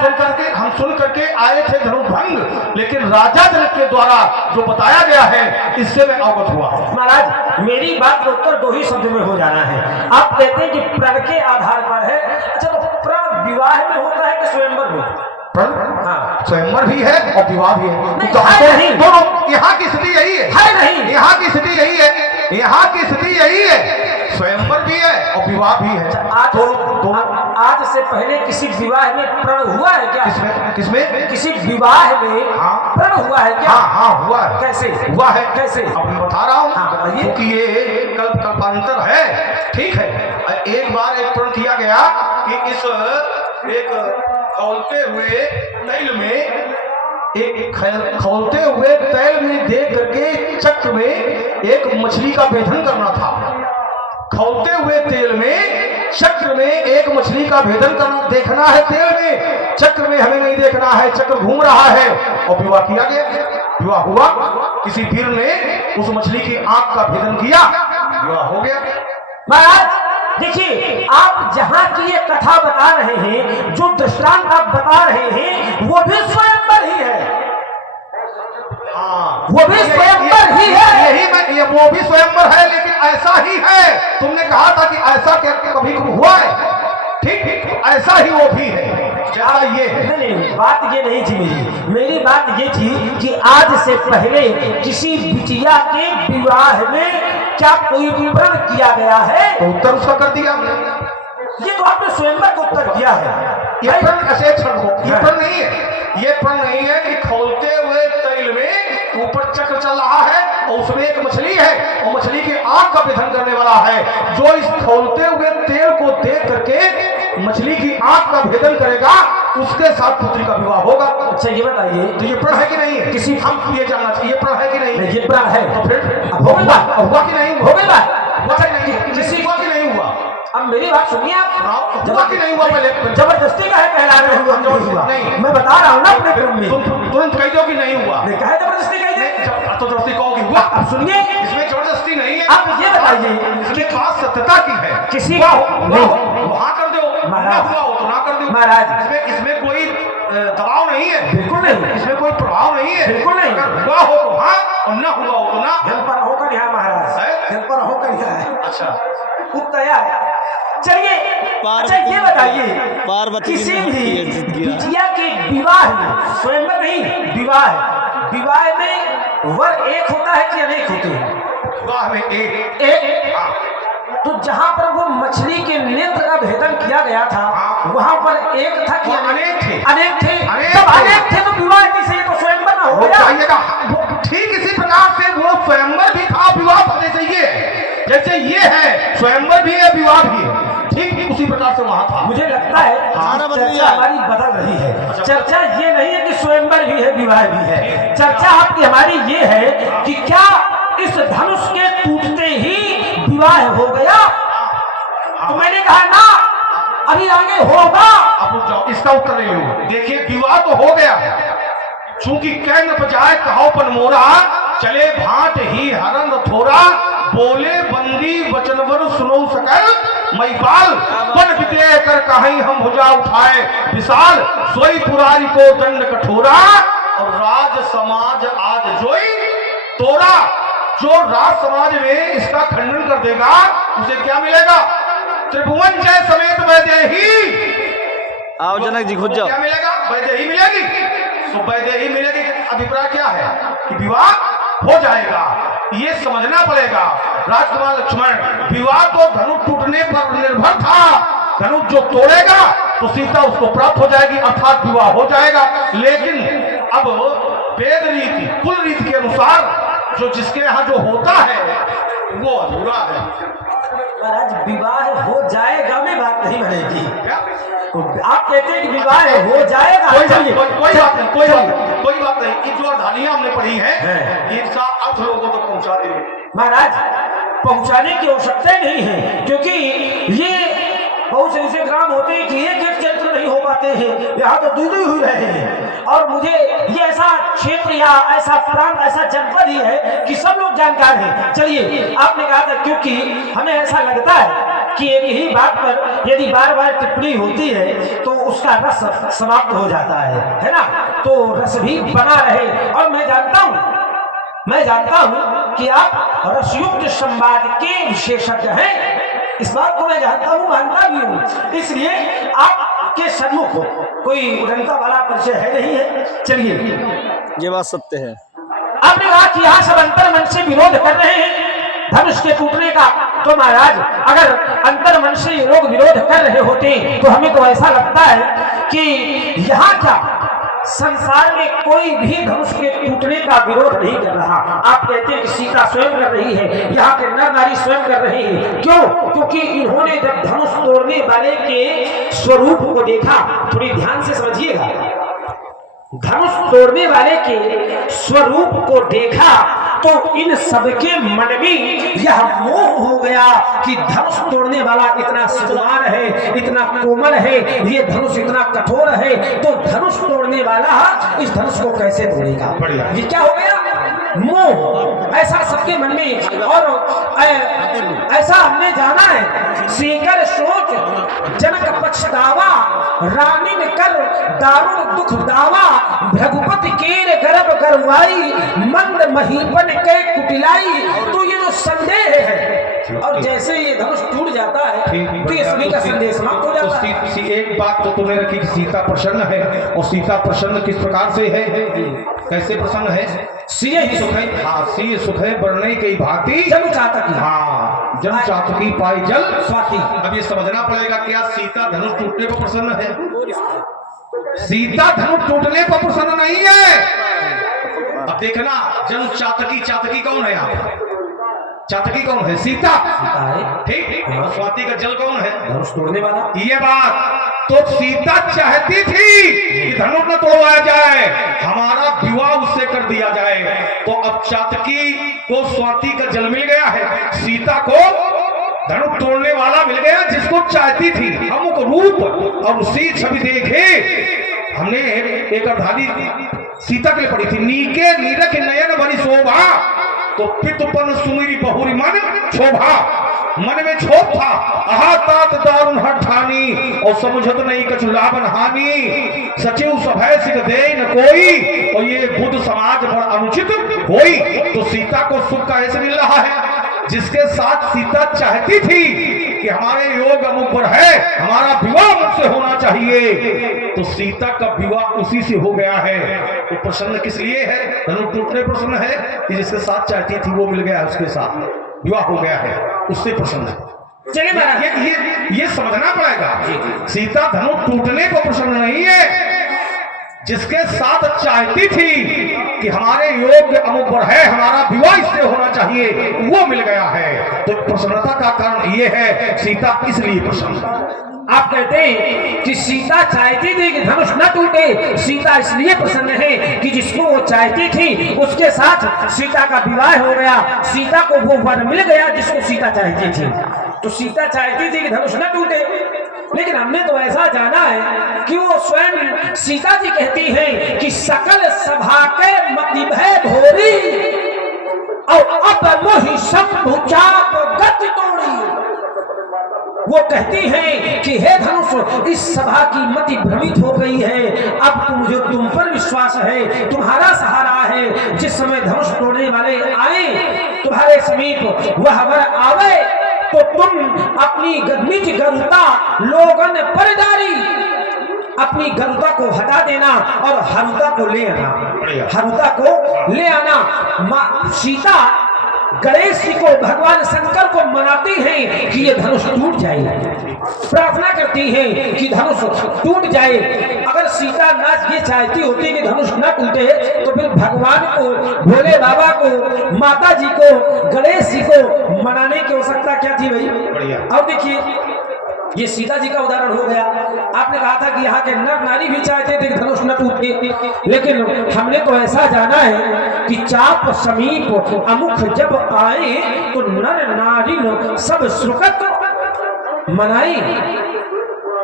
हम सुन करके आए थे धनुष भंग, लेकिन राजा जनक के द्वारा जो बताया गया है इससे मैं अवगत हुआ। महाराज मेरी बात का उत्तर दो ही शब्द में हो जाना है। आप कहते हैं कि प्रण के आधार पर है। अच्छा, तो प्रण विवाह में होता है कि स्वयंवर में? हाँ, स्वयंवर भी है और विवाह भी है। नहीं, तो नहीं। दोनों यहाँ की स्थिति यही है नहीं, यहाँ की स्थिति यही है, यहाँ की स्थिति यही है, स्वयंवर भी है और विवाह भी है। आज से पहले किसी विवाह में प्रण हुआ है क्या? किसमें किसी विवाह में हाँ। प्रण हुआ है क्या? हाँ हुआ है। कैसे हुआ है? कैसे? अब मैं बता रहा हूँ। हाँ, बताइए। क्योंकि ये कल्पांतर है, ठीक है। एक बार एक प्रण किया गया कि इस एक खौलते हुए तैल में, एक खौलते हुए तैल में देख करके चक्र में एक मछली का भेदन करना था। खौलते हुए तेल में चक्र में एक मछली का भेदन करना, देखना है तेल में, चक्र में हमें नहीं देखना है, चक्र घूम रहा है। और विवाह किया गया, विवाह हुआ। किसी वीर ने उस मछली की आंख का भेदन किया, विवाह हो गया। महाराज देखिए, आप जहां की ये कथा बता रहे हैं, जो दृष्टांत आप बता रहे हैं, वो भी स्वयंवर ही है। हाँ, वो भी स्वयंवर ही है। यही मैं, ये वो भी स्वयंवर है, लेकिन ऐसा ही है। तुमने कहा था कि ऐसा क्या कभी हुआ है, ठीक, ऐसा ही वो भी है, जैसा ये है। नहीं, बात ये नहीं थी मेरी बात ये थी कि आज से पहले किसी बिटिया के विवाह में क्या कोई प्रण किया गया है? तो उत्तर उसका कर दिया। ये तो आपने स्वयंवर को उत्तर दिया है। ये प्रण ऐसे क्षण को, ये प्रण नहीं है, ये प्रण नहीं है कि खौलते हुए तैल में ऊपर चक्र चल रहा है और उसमें एक मछली है और मछली की आंख का भेदन करने वाला है। जो इस खौलते हुए तेल को देख करके मछली की आंख का भेदन करेगा, उसके साथ पुत्री का विवाह होगा। अच्छा, ये बताइए, तो ये प्रण है कि नहीं है? किसी हम ये जानना चाहिए, प्रण है कि नहीं? ये प्रण है। तो फिर हुआ कि नहीं? हो गई बात। हुआ कि नहीं? हुआ कि नहीं हुआ? अब मेरी बात सुनिए आप। हुआ कि नहीं हुआ? पहले जबरदस्ती का है कहला रहे हो? नहीं, मैं बता रहा हूँ ना अपने क्रम में। तुरंत कह दो कि नहीं हुआ। नहीं, कहे जबरदस्ती कह दे तो जबरदस्ती कहोगे हुआ। अब सुनिए, इसमें जबरदस्ती नहीं है। आप ये बताइए, इसकी बात सत्यता की है। किसी वहां कर दो, ना हुआ हो तो ना कर दो महाराज। इसमें कोई दबाव नहीं है, बिल्कुल नहीं, इसमें कोई प्रभाव नहीं है, बिल्कुल नहीं। अगर हुआ हो तो हाँ और ना हुआ हो तो ना। जल पर होकर यहाँ महाराज है? जल पर होकर यहाँ अच्छा, उत्तया। चलिए, अच्छा ये बताइए, पार्वती किसी ने भी जीत गया। बिटिया के विवाह में, स्वयंवर नहीं, विवाह में वर एक होता है कि अनेक होते हैं? विवाह में एक एक। तो जहां पर वो मछली के नेत्र का भेदन किया गया था, वहां पर एक था कि अनेक थे? अनेक थे। अनेक जब थे। अनेक थे तो विवाह कैसे? ये तो स्वयंवर ना हो वो गया। चाहिएगा। ठीक इसी प्रकार से वो स्वयंवर भी था, विवाह था, जैसे ये है स्वयंवर भी है, विवाह भी है, ठीक उसी प्रकार से वहां था। मुझे लगता है चर्चा हमारी बदल रही है। चर्चा ये नहीं है कि स्वयंवर भी है, विवाह भी है। चर्चा आपकी हमारी ये है कि क्या इस धनुष के टूटते ही विवाह हो गया? तो मैंने कहा ना, अभी आगे होगा। अब जाओ, इसका उत्तर नहीं लो। देखिए, विवाह तो हो गया, चूंकि कैन बजाए कहो पन मोरा, चले भाट ही हरन थोड़ा, बोले बंदी वचनवर सुनो सकल, मई बाल वन बिते कर कहीं हम भुजा उठाए विशाल, सोई पुरारी को दंड कठोरा, और राज समाज आज जोई तोरा। जो राज समाज में इसका खंडन कर देगा, उसे क्या मिलेगा? त्रिभुवन जय समेत वैदेही। आओ जनक जी, खुद जाओ। क्या मिलेगा? वैदेही मिलेगी। तो वैदेही मिलेगी। अभिप्राय क्या है कि विवाह हो जाएगा, ये समझना पड़ेगा। राजकुमार लक्ष्मण, विवाह तो धनुष टूटने पर निर्भर था। धनुष जो तोड़ेगा तो सीता उसको प्राप्त हो जाएगी, अर्थात विवाह हो जाएगा। लेकिन अब वेद रीति, कुल रीति के अनुसार जो जिसके यहाँ जो होता है वो अधूरा है। महाराज, विवाह हो जाएगा में बात नहीं बनेगी। क्या? आप कहते हैं कि विवाह हो जाएगा। कोई बात नहीं, कोई बात नहीं। ये जो अर्धानियां हमने पढ़ी है, इसका अर्थ लोगों तक पहुंचा देंगे। महाराज, पहुंचाने की आवश्यकता नहीं है, क्योंकि ये बहुत बहुत से ऐसे ग्राम होते हैं कि एक एक चरित्र नहीं हो पाते हैं, यहाँ तो दो हुई रहे हैं। और मुझे ये ऐसा क्षेत्र या ऐसा प्रांत, ऐसा जनपद ही है कि सब लोग जानकार हैं। चलिए, आपने कहा था क्योंकि हमें ऐसा लगता है कि एक ही बात पर यदि बार बार टिप्पणी होती है तो उसका रस समाप्त हो जाता है ना, तो रस भी बना रहे। और मैं जानता हूं कि आप रसयुक्त संवाद के विशेषज्ञ हैं, इस बात को मैं जानता हूं, मानता भी हूं। इसलिए आपके सन्मुख कोई उदंता वाला परिचय है नहीं है। चलिए, ये बात सत्य है। आपने कहा कि यहाँ सब अंतर मन से विरोध कर रहे हैं धनुष के टूटने का। तो महाराज, अगर अंतर मन से लोग विरोध कर रहे होते तो हमें तो ऐसा लगता है कि यहाँ क्या संसार में कोई भी धनुष के टूटने का विरोध नहीं कर रहा। आप कहते हैं कि सीता स्वयं कर रही है, यहाँ के नर नारी स्वयं कर रहे हैं। क्यों? क्योंकि इन्होंने जब धनुष तोड़ने वाले के स्वरूप को देखा, थोड़ी ध्यान से समझिएगा, धनुष तोड़ने वाले के स्वरूप को देखा तो इन सबके मन में यह मोह हो गया कि धनुष तोड़ने वाला इतना सुकुमार है, इतना कोमल है, ये धनुष इतना कठोर है, तो धनुष तोड़ने वाला इस धनुष को कैसे तोड़ेगा। ये क्या हो गया? मोह। ऐसा सबके मन में। और ऐसा हमने जाना है, सीकर सोच जनक पछतावा, रामिन कर दारुण दुख दावा, भगुपति केर गर्भ करवाई, मंद महीपन के कुटिलाई। तो ये जो संदेह है, और जैसे ये धनुष टूट जाता है तो ये सभी का संदेश समाप्त हो जाता है। एक बात तो तुमने रखी कि सीता प्रसन्न है, और सीता प्रसन्न किस प्रकार से है, कैसे प्रसन्न है? सीए ही सुख है। हाँ, सीए सुख है बढ़ने की भांति जन चातक। हाँ, जन चातकी पाई जल स्वाति। अब ये समझना पड़ेगा, क्या सीता धनुष टूटने पर प्रसन्न है? सीता धनुष टूटने पर प्रसन्न नहीं है। अब देखना, जन चातकी, चातकी कौन है यहाँ? चातकी कौन है? सीता। ठीक। स्वाति का जल कौन है? धनुष तोड़ने वाला। ये बात तो सीता चाहती थी कि धनुष न तोड़वाया जाए, हमारा विवाह उससे कर दिया जाए। तो अब चातकी को स्वाति का जल मिल गया है, सीता को धनुष तोड़ने वाला मिल गया जिसको चाहती थी। अमुक रूप और उसी छवि देखे। हमने एक अर्धाली सीता के लिए पढ़ी थी, नीके नीरख नयन भरी शोभा, तो पितुपन सुमिरी बहुरी मन शोभा। मन में क्षोभ था, आहा तात दारुण हठ ठानी, और समझत नहीं कछु लाभन हानि। सचिव सभय सिख दे न कोई, और ये बुद्ध समाज बड़ा अनुचित होई। तो सीता को सुख का ऐसे मिल रहा है जिसके साथ सीता चाहती थी कि हमारे योग अमुक पर है, हमारा विवाह मुझसे होना चाहिए। तो सीता का विवाह उसी से हो गया है। तो प्रसन्न किस लिए है? धनुष टूटने प्रसन्न है कि जिसके साथ चाहती थी वो मिल गया, उसके साथ विवाह हो गया है, उससे प्रसन्न है। चलिए, ये समझना पड़ेगा, सीता धनुष टूटने को प्रसन्न नहीं है, जिसके साथ चाहती थी कि हमारे योग अमुक पर है, हमारा विवाह इससे होना चाहिए, वो मिल गया है। तो प्रसन्नता का कारण ये है, सीता इसलिए प्रसन्न। आप कहते हैं कि सीता चाहती थी कि धनुष न टूटे, सीता इसलिए प्रसन्न है कि जिसको वो चाहती थी उसके साथ सीता का विवाह हो गया, सीता को वो वर मिल गया जिसको सीता चाहती थी। तो सीता चाहती थी कि धनुष न टूटे, लेकिन हमने तो ऐसा जाना है कि वो स्वयं सीता जी कहती हैं कि सकल सभा के मति भय भोरी, और अब मोहि शंभु चाप गति तोड़ी। वो कहती हैं कि हे धनुष, इस सभा की मति भ्रमित हो गई है, अब तुम पर विश्वास है, तुम्हारा सहारा है। जिस समय धनुष तोड़ने वाले आए तुम्हारे समीप, वह वर आवे तो तुम अपनी निज गरुता लोगन पर डारी, अपनी गरुता को हटा देना और हरुता को ले आना, हरुता को ले आना। सीता गणेश जी को, भगवान शंकर को मनाती हैं कि ये धनुष टूट जाए, प्रार्थना करती हैं कि धनुष टूट जाए। अगर सीता नाच ये चाहती होती कि धनुष न टूटे तो फिर भगवान को, भोले बाबा को, माता जी को, गणेश जी को मनाने की आवश्यकता क्या थी भाई? अब देखिए, ये सीता जी का उदाहरण हो गया। आपने कहा था कि यहाँ के नर नारी भी चाहते थे कि धनुष न टूटे, लेकिन हमने तो ऐसा जाना है कि चाप समीप अमुख जब आए तो नर नारी सब सुकृत मनाई।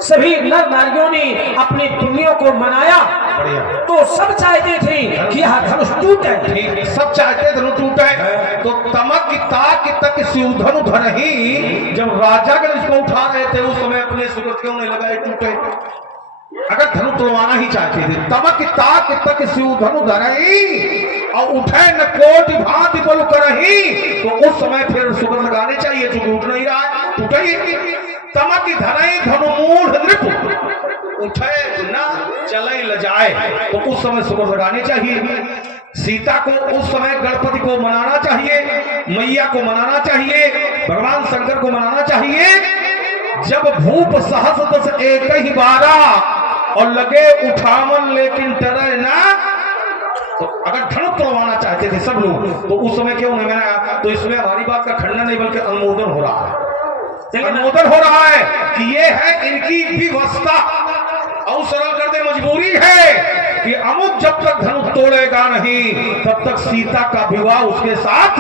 सभी नर नारियों ने अपने पुण्यों को मनाया तो सब चाहते थे कि यह धनुष टूटे। ठीक, सब चाहते धनु टूटे। तो तमक की ताक तक शिवधनु धरही, जब राजागण इसको उठा रहे थे उस समय अपने सुगत क्यों नहीं लगाए टूटे? अगर धनु तोड़वाना ही चाहते थे, तमक की ताक तक शिवधनु धरही और उठे न कोटि भांति बल करही, तो उस समय फिर सुगत लगाने चाहिए, जो उठ नहीं रहा है टूटे ही। तमक की धरही धनु मूढ़ नृप, उठे न चले ल जाए, तो उस समय सुगत लगाने चाहिए। सीता को उस समय गणपति को मनाना चाहिए, मैया को मनाना चाहिए, भगवान शंकर को मनाना चाहिए। जब भूप सहस दस एक ही बारा और लगे उठावन लेकिन डरे ना, तो अगर धनुष तोड़वाना चाहते थे सब लोग तो उस समय क्यों नहीं मनाया? तो इसमें हमारी बात का खंडन नहीं बल्कि अनुमोदन हो रहा है। अनुमोदन हो रहा है कि ये है इनकी व्यवस्था, और सरल कर दे मजबूरी है कि अमुक जब तक धनुष तोड़ेगा नहीं तब तक सीता का विवाह उसके साथ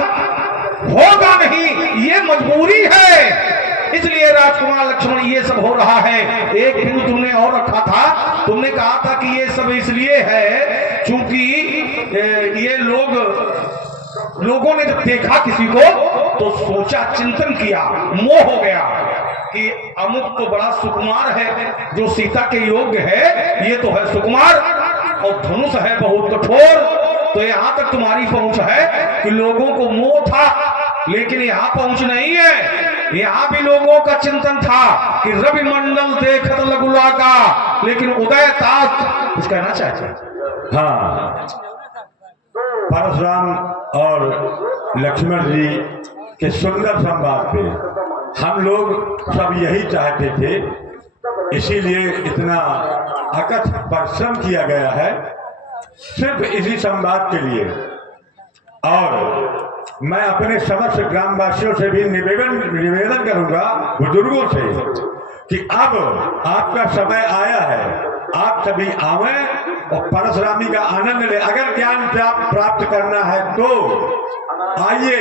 होगा नहीं, ये मजबूरी है। इसलिए राजकुमार लक्ष्मण ये सब हो रहा है। एक बिंदु तुमने और रखा था, तुमने कहा था कि ये सब इसलिए है क्योंकि ये लोगों ने जब देखा किसी को तो सोचा, चिंतन किया, मोह हो गया कि अमुक तो बड़ा सुकुमार है, जो सीता के योग्य है ये तो है सुकुमार, और धनुष है बहुत कठोर। तो यहां तक तुम्हारी पहुंच है कि लोगों को मोह था, लेकिन यहां पहुंच नहीं है। यहां भी लोगों का चिंतन था कि रवि मंडल देखत लगुला का, लेकिन उदय ताक कुछ कहना चाहते। हाँ, परशुराम और लक्ष्मण जी के सुंदर संवाद पे हम लोग सब यही चाहते थे, इसीलिए इतना अकथ परिश्रम किया गया है सिर्फ इसी संवाद के लिए। और मैं अपने समस्त ग्रामवासियों से भी निवेदन करूंगा, बुजुर्गों से, कि अब आपका समय आया है, आप सभी आवे और परशुरामी का आनंद ले। अगर ज्ञान प्राप्त करना है तो आइए,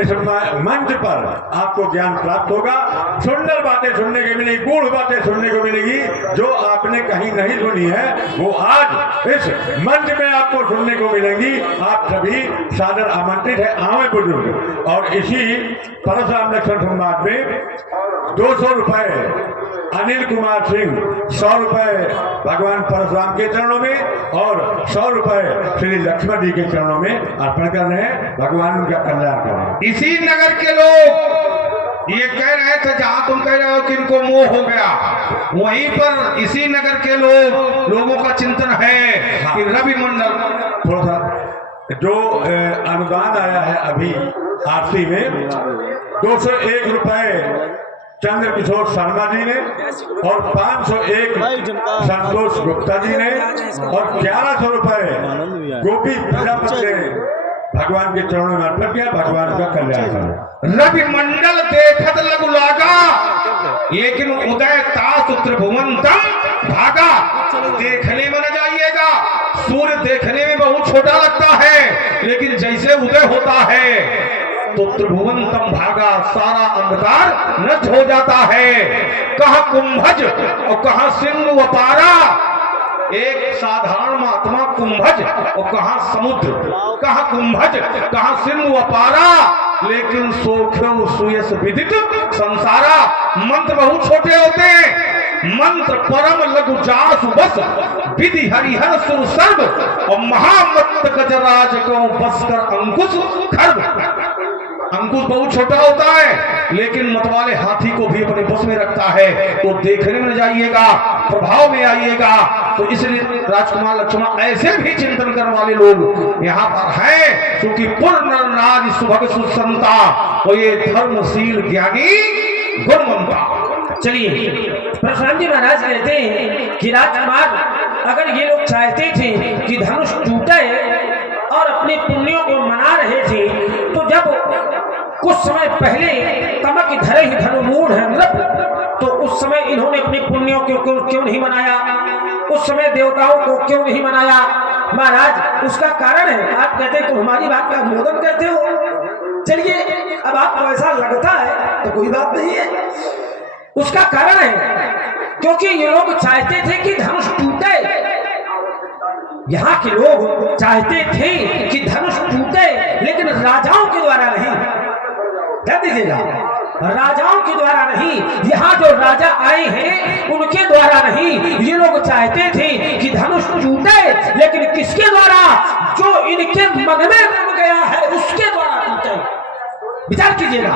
इस मंच पर आपको ज्ञान प्राप्त होगा। सुंदर बातें सुनने को मिलेगी, गूढ़ बातें सुनने को मिलेगी, जो आपने कहीं नहीं सुनी है वो आज इस मंच में आपको सुनने को मिलेंगी। आप सभी सादर आमंत्रित है, आवे बुजुर्ग। और इसी परशुराम लक्ष्मण संवाद में 200 रुपए अनिल कुमार सिंह, 100 रुपए भगवान परशुराम के चरणों में और 100 रुपए श्री लक्ष्मण जी के चरणों में अर्पण कर रहे हैं। भगवान उनका कल्याण करें। इसी नगर के लोग ये कह रहे थे, जहां तुम कह रहे हो कि इनको मोह हो गया, वहीं पर इसी नगर के लोगों का चिंतन है कि रवि मंडल, थोड़ा सा जो अनुदान आया है अभी आरती में 201 रुपए चंद्र किशोर शर्मा जी ने और 501 संतोष गुप्ता जी ने और 1100 रुपए गोपी प्रजापति ने भगवान के चरणों में अर्पण किया। भगवान का कल्याण करें। रवि मंडल देखत लगु लागा, लेकिन उदय तास त्रिभुवनतम भागा। देखने में न जाइएगा, सूर्य देखने में बहुत छोटा लगता है, लेकिन जैसे उदय होता है तो त्रिभुवनतम भागा, सारा अंधकार नष्ट हो जाता है। कहा कुंभज और कहा सिंधु अपारा, एक साधारण महात्मा कुंभज और कहा समुद्र, कहा कुंभज कहा सिंधु अपारा, लेकिन सोख्यो सुयस विदित संसारा। मंत्र बहुत छोटे होते हैं, मंत्र परम लघु जासु बस, विधि हरिहर सुर सर्व, और महामत्त गजराज को बस कर अंकुश खर्व। अंकुश बहुत छोटा होता है, लेकिन मतवाले हाथी को भी अपने बस में रखता है। तो देखने में जाइएगा, प्रभाव में आइएगा। तो इसलिए राजकुमार लक्ष्मण ऐसे भी चिंतन करने वाले लोग यहाँ पर हैं, क्योंकि पूर्ण नारी सुभग सुसंता, तो ये धर्मशील ज्ञानी गुणवंता। चलिए, परशुराम जी महाराज कहते हैं कि राजकुमार, अगर ये लोग चाहते थे कि धनुष टूटे और अपने पुण्यों को मना रहे थे, तो जब कुछ समय पहले तमक धरे ही धनु मूढ़ है नृप, तो उस समय इन्होंने अपने पुण्यों को क्यों नहीं मनाया? उस समय देवताओं को क्यों नहीं मनाया? महाराज, उसका कारण है, आप कहते हैं कि हमारी बात का अनुमोदन करते हो। चलिए, अब आपको ऐसा लगता है तो कोई बात नहीं है। उसका कारण है क्योंकि ये लोग चाहते थे कि धनुष टूटे। यहाँ के लोग चाहते थे कि धनुष टूटे, लेकिन राजाओं के द्वारा नहीं। ध्यान दीजिएगा, राजाओं के द्वारा नहीं, यहाँ जो राजा आए हैं उनके द्वारा नहीं। ये लोग चाहते थे कि धनुष टूटे, लेकिन किसके द्वारा? जो इनके मन में रम गया है उसके द्वारा टूटे। विचार कीजिएगा,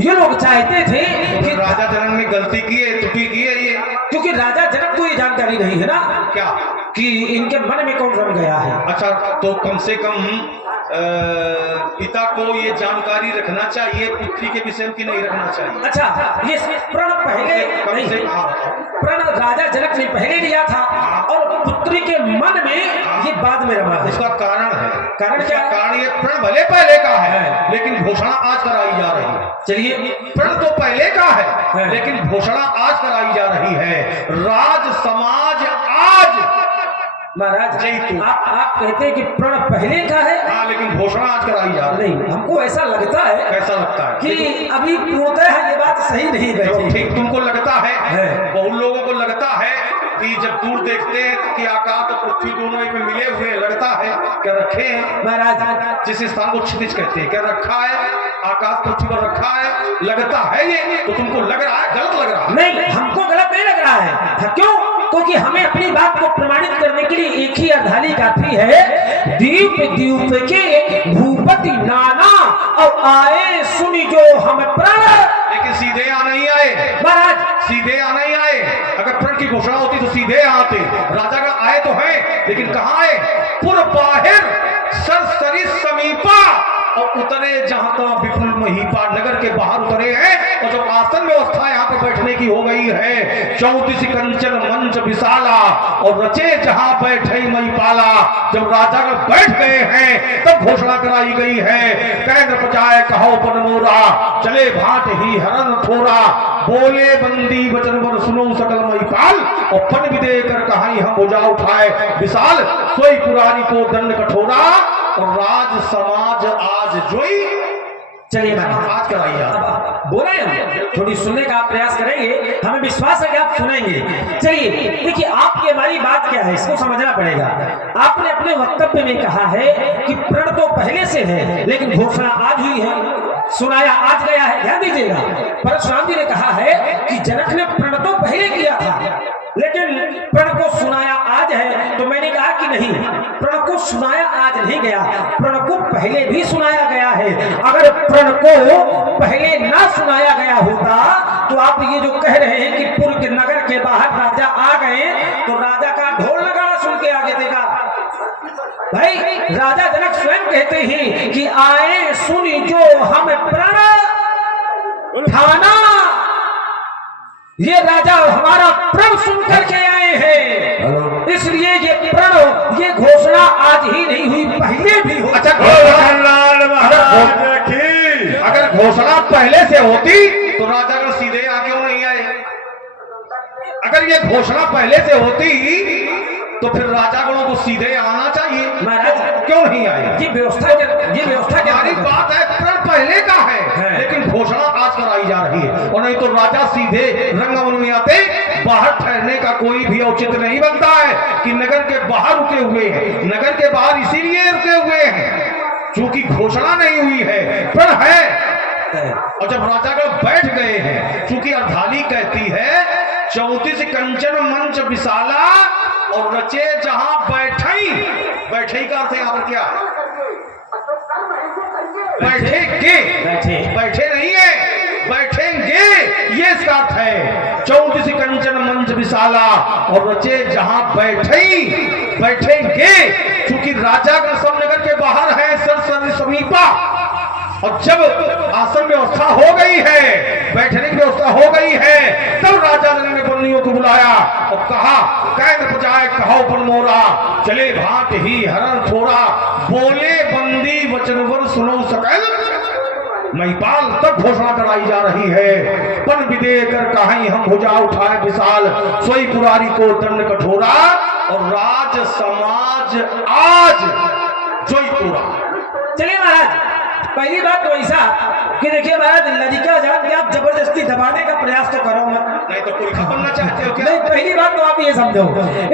ये लोग चाहते थे कि राजा जनक ने गलती की है, त्रुटि की है ये, क्योंकि राजा जनक को ये जानकारी नहीं है ना क्या कि इनके मन में कौन रम गया है। अच्छा, तो कम से कम पिता को ये जानकारी रखना चाहिए, पुत्री के विषय में नहीं रखना चाहिए। अच्छा, ये प्रण पहले कम से प्रण राजा जनक ने पहले लिया था और पुत्री के मन में ये बाद में रमा है। इसका कारण है, कारण क्या है? कारण ये प्रण भले पहले का है, लेकिन घोषणा आज कराई जा रही है। चलिए, प्रण तो पहले का है, लेकिन घोषणा आज कराई जा रही है। राज समाज आज महाराज जय आप कहते हैं कि प्रण पहले का है, हाँ, लेकिन घोषणा आज कराई जा रही है। नहीं, हमको ऐसा लगता है कैसा लगता है कि अभी पूर्णतः है ये बात सही नहीं बैठी। ठीक तुमको लगता है, बहुत लोगों को लगता है कि जब दूर देखते हैं कि आकाश और पृथ्वी दोनों एक में मिले हुए, लगता है क्या रखे हैं महाराज, जिस स्थान को क्षितिज कहते हैं, क्या रखा है आकाश पृथ्वी पर रखा है, लगता है ये, तो तुमको लग रहा है गलत लग रहा है। नहीं, हमको गलत नहीं लग रहा है। क्यों? क्योंकि हमें अपनी बात को प्रमाणित करने के लिए एक ही अर्धाली काफी है। दीप दीप के भूपति नाना और आए सुनी जो हम प्रण। लेकिन सीधे आ नहीं आए महाराज, सीधे आ नहीं आए। अगर प्रण की घोषणा होती तो सीधे आते। राजा का आए तो है, लेकिन कहाँ आए? पुर बाहिर सरसरी समीपा, और उतरे जहां तहां विपुल महीपा, नगर के बाहर उतरे हैं। और जब आसन व्यवस्था यहाँ पर बैठने की हो गई है, 34 कंचन मंच विशाला, और रचे जहां बैठे महीपाला, जब राजा बैठ गए हैं तब घोषणा कराई गई है। कैंद्र पचाए कहो पन मोरा, चले भाट ही हरन थोरा, बोले बंदी वचन वर सुनो सकल महीपाल, और पन विदे कर कहाई हम भुजा उठाए विशाल, सोई पुरारी को दंड कठोरा, और राज समाज आज जोई। चलिए महाराज, आज कराइए आप। बोल रहे हैं, थोड़ी सुनने का आप प्रयास करेंगे, हमें विश्वास है कि आप सुनेंगे। चलिए देखिए, आपकी हमारी बात क्या है इसको समझना पड़ेगा। आपने अपने वक्तव्य में कहा है कि प्रण तो पहले से है, लेकिन घोषणा आज हुई है, सुनाया आज गया है। ध्यान दीजिएगा, परशुराम जी ने कहा है कि जनक ने प्रण तो पहले किया था, लेकिन प्रण को सुनाया आज है। तो मैंने कहा कि नहीं, प्रण को सुनाया आज नहीं गया, प्रण को पहले भी सुनाया गया है। अगर प्रण को पहले ना सुनाया गया होता तो आप ये जो कह रहे हैं कि पुर के नगर के बाहर राजा आ गए, तो राजा का ढोल नगाड़ा सुन के आगे देगा। भाई, राजा जनक स्वयं कहते हैं कि आए सुनी जो हम प्रण ठाना, ये राजा हमारा प्रण सुन करके आए हैं, इसलिए ये प्रण, ये घोषणा आज ही नहीं हुई, पहले भी हो। अच्छा, अगर घोषणा पहले से होती तो राजा का सीधे आ क्यों नहीं आए? अगर ये घोषणा पहले से होती तो फिर राजागणों को सीधे आना चाहिए, महाराज क्यों नहीं आए? ये व्यवस्था क्या हमारी बात है, प्रण पहले का है, लेकिन घोषणा आज कराई जा रही है। और नहीं तो राजा सीधे रंगमंच में आते, बाहर ठहरने का कोई भी औचित्य नहीं बनता है कि नगर के बाहर रुके हुए हैं। नगर के बाहर इसीलिए रुके हुए हैं क्योंकि घोषणा नहीं हुई है, प्रण है। और जब राजागण बैठ गए हैं, क्योंकि अर्धाली कहती है 34 कंचन मंच विशाला, और रचे जहां बैठई, बैठई का अर्थ यहाँ पर क्या? बैठेंगे, बैठे नहीं है, बैठेंगे, ये इसका अर्थ है। 34 कंचन मंच विशाला, और रचे जहां बैठई, बैठेंगे, क्योंकि राजा का सब नगर के बाहर है, सरसरी समीपा। और जब आसन व्यवस्था हो गई है, बैठने की व्यवस्था हो गई है, तब राजा ने बंदियों को बुलाया और कहा, कैद बजाए कहो पन मोरा, चले भाट ही हरण थोड़ा, बोले बंदी वचनवर सुनो सकल महिपाल। तब घोषणा कराई जा रही है, पन विदे कर कहाई हम भुजा उठाए विशाल, सोई पुरारी को दंड कठोरा, और राज समाज आज जोई पूरा। चलिए महाराज, पहली बात तो ऐसा कि देखिए महाराज, लड़कियां जान के आप जबरदस्ती दबाने का प्रयास तो करो मत। नहीं तो कोई बनना चाहते हो क्या? नहीं, पहली बात तो आप ये समझो,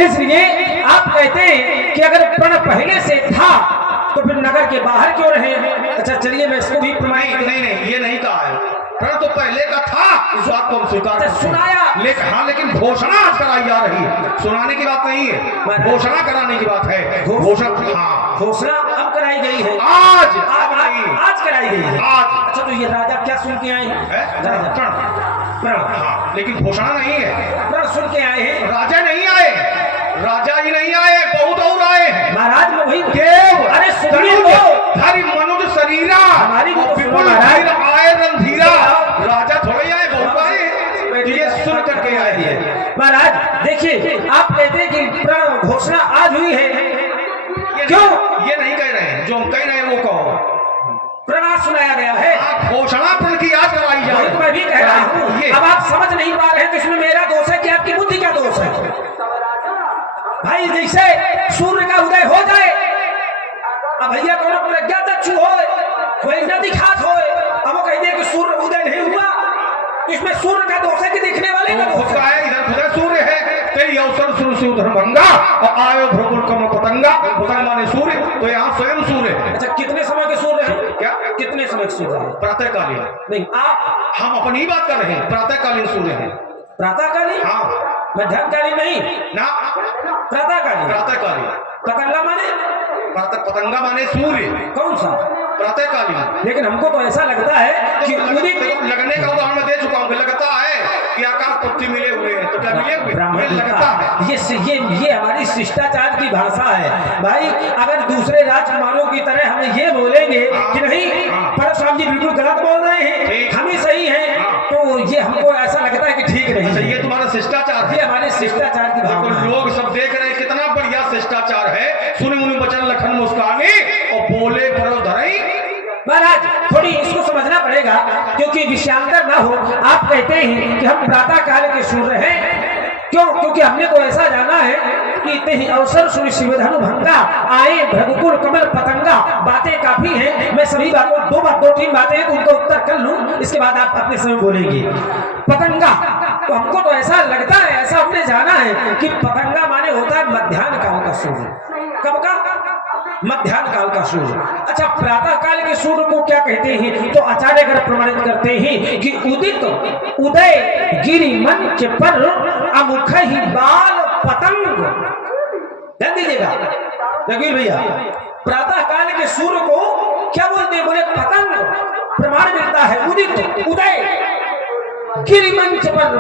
इसलिए आप कहते हैं कि अगर प्रण पहले से था तो फिर नगर के बाहर क्यों रहे? अच्छा चलिए मैं इसको भी नहीं नहीं नहीं, ये नहीं कहा है। प्रण तो पहले का था, इस बात को हम स्वीकार करते हैं। सुनाया। लेकिन हाँ, लेकिन घोषणा आज कराई जा रही है, सुनाने की बात नहीं है, घोषणा कराने की बात है। घोषणा, हाँ, घोषणा अब कराई गई है, आज आज कराई गई है आज। अच्छा तो ये राजा क्या सुन के आए हैं? राजा प्रण, हाँ, लेकिन घोषणा नहीं है। प्रण सुन के आए हैं। राजा नहीं आए, राजा ही नहीं आए, बहुत और आए हैं। महाराज में वही देव, अरे सुनिए तो, धरि मनुज शरीरा, हमारी भी तो सुनो विपुल महाराज। वीर आए रणधीरा। राजा थोड़े आए, बहुत आए, ये सुन करके आए हैं। महाराज देखिए, आप कहते हैं कि प्रण घोषणा आज हुई है, क्यों? ये नहीं कह रहे हैं, जो हम कह रहे हैं वो कहो। प्रण सुनाया गया है, घोषणा प्रण की आज कराई जाए। वही तो मैं भी कह रहा हूँ। ये अब आप समझ नहीं पा रहे हैं कि इसमें मेरा दोष है कि आपकी बुद्धि का दोष है? भाई जैसे सूर्य का उदय हो जाए, अब भैया कौन प्रज्ञा दक्षु हो, कोई नदी खात हो, अब वो कहते हैं कि सूर्य उदय नहीं हुआ, इसमें सूर्य का दोष है कि देखने वाले का दोष है? इधर उधर सूर्य है, कई अवसर शुरू से उधर भंगा और आयो भ्रगुल कम पतंगा। पतंग माने सूर्य, तो यहाँ स्वयं सूर्य है। अच्छा कितने समय के सूर्य है? क्या कितने समय के सूर्य है? प्रातःकालीन नहीं, आप हम अपनी बात कर रहे हैं, प्रातःकालीन सूर्य है। प्रातःकालीन, हाँ, मध्याह्नकालीन नहीं, ना, प्रातःकालीन। प्रातःकालीन। पतंगा माने, पतंगा माने सूर्य, कौन सा? प्रातःकालीन। लेकिन हमको तो ऐसा लगता है कि उदित लगने का उदाहरण मैं दे चुका हूँ। लगता है कि आकाश पक्षी मिले हुए हैं, तो क्या मिले हुए? ब्राह्मण लगता है। ये हमारी शिष्टाचार की भाषा है भाई। अगर दूसरे राजकुमारों की तरह हम ये बोलेंगे कि नहीं परशुराम जी बिल्कुल गलत बोल रहे हैं, हम ही सही हैं, तो ये हमको ऐसा लगता है कि ठीक नहीं अच्छा, है। ये तुम्हारा शिष्टाचार है, ये हमारे शिष्टाचार की भावना है। लोग सब देख रहे हैं कितना बढ़िया शिष्टाचार है। सुने मुनि बचन लखन मुस्कानी और बोले परो धरई। महाराज थोड़ी इसको समझना पड़ेगा, क्योंकि विषयांतर ना हो। आप कहते हैं कि हम प्रातः काल के सूर्य हैं, क्यों? क्योंकि हमने तो ऐसा जाना है कि इतने ही अवसर सुनि शिवधनु भंगा, आए भ्रगुकुल कमल पतंगा। बातें काफी हैं, मैं सभी बातों दो तीन बातें हैं तो उनका उत्तर कर लूं, इसके बाद आप अपने समय बोलेंगे। पतंगा, तो हमको तो ऐसा लगता है, ऐसा हमने जाना है कि पतंगा माने होता है मध्याह्न काल का सूर्य। कब का? मध्याह्न काल का सूर्य। अच्छा, प्रातः काल के सूर्य को क्या कहते हैं? तो आचार्यगण प्रमाणित करते हैं कि उदित उदय गिरि मंच पर अमुख ही बाल पतंग। ध्यान दीजिएगा रघुवीर भैया, प्रातः काल के सूर्य को क्या बोलते हैं? बोले पतंग। प्रमाण मिलता है उदित उदय गिरिमंच पर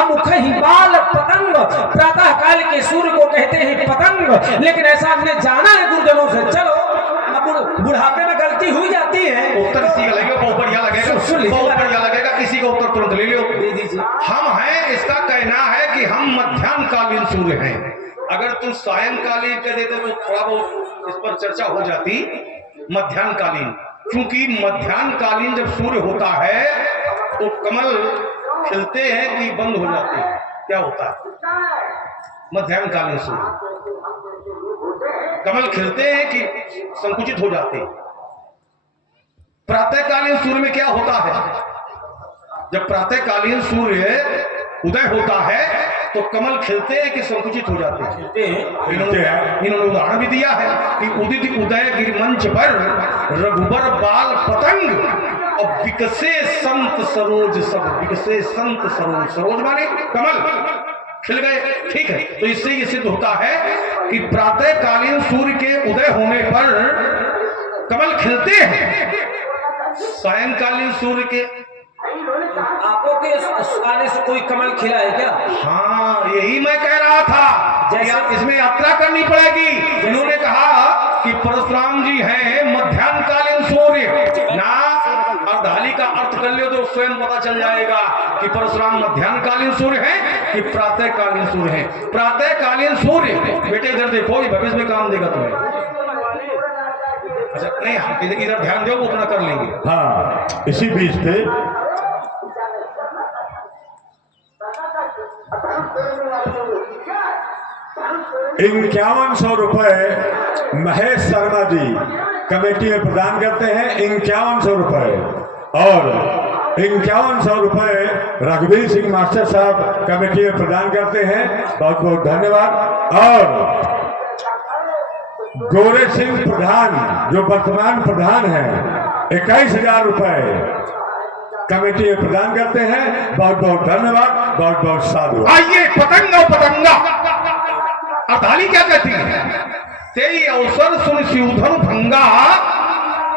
अमुख ही बाल पतंग। प्रातः काल के सूर्य को कहते हैं पतंग। लेकिन ऐसा हमने जाना है गुरुजनों से, चलो अब बुढ़ापे में गलती हुई जाती है। उत्तर किसी का लगेगा, बहुत बढ़िया लगेगा, बहुत बढ़िया लगेगा, किसी का उत्तर तुरंत ले लो। हम हैं, इसका कहना है कि हम मध्याह्नकालीन सूर्य हैं। अगर तुम सायंकालीन कह देते तो थोड़ा बहुत इस पर चर्चा हो जाती। मध्याह्नकालीन, क्योंकि मध्याह्नकालीन जब सूर्य होता है तो कमल खिलते हैं कि बंद हो जाते हैं? क्या होता है? मध्याह्नकालीन सूर्य कमल खिलते हैं कि संकुचित हो जाते हैं? प्रातःकालीन सूर्य में क्या होता है? जब प्रातःकालीन सूर्य उदय होता है तो कमल खिलते हैं कि संकुचित हो जाते हैं? इन्होंने उदाहरण भी दिया है कि उदित उदय गिरिमंच पर रघुबर बाल पतंग और विकसे संत सरोज सब। विकसे संत सरोज, सरोज माने कमल खिल गए, ठीक है। तो इससे ये सिद्ध होता है कि प्रातःकालीन सूर्य के उदय होने पर कमल खिलते हैं, सायंकालीन सूर्य के आपको के आने से कोई कमल खिला है क्या? हाँ, यही मैं कह रहा था, जैसे इसमें यात्रा करनी पड़ेगी। इन्होंने कहा कि परशुराम जी हैं मध्याह्नकालीन सूर्य ना, अर्धाली का अर्थ कर लो तो स्वयं पता चल जाएगा कि परशुराम मध्याह्नकालीन सूर्य हैं कि प्रातःकालीन सूर्य हैं। प्रातःकालीन सूर्य, बेटे इधर देखो, ये भविष्य में काम देगा तुम्हें। अच्छा नहीं, इधर ध्यान दो, वो अपना कर लेंगे। हाँ, इसी बीच पे 5100 रुपए महेश शर्मा जी कमेटी में प्रदान करते हैं, 5100 रुपए। और 5100 रुपए रघुवीर सिंह मास्टर साहब कमेटी में प्रदान करते हैं, बहुत बहुत धन्यवाद। और गोरे सिंह प्रधान जो वर्तमान प्रधान हैं 21,000 रुपए कमेटी में प्रदान करते हैं, बहुत बहुत धन्यवाद, बहुत बहुत साधु। आइए पतंगा पतंगा अर्थाली क्या कहती है, तेई अवसर सुन शिवधन भंगा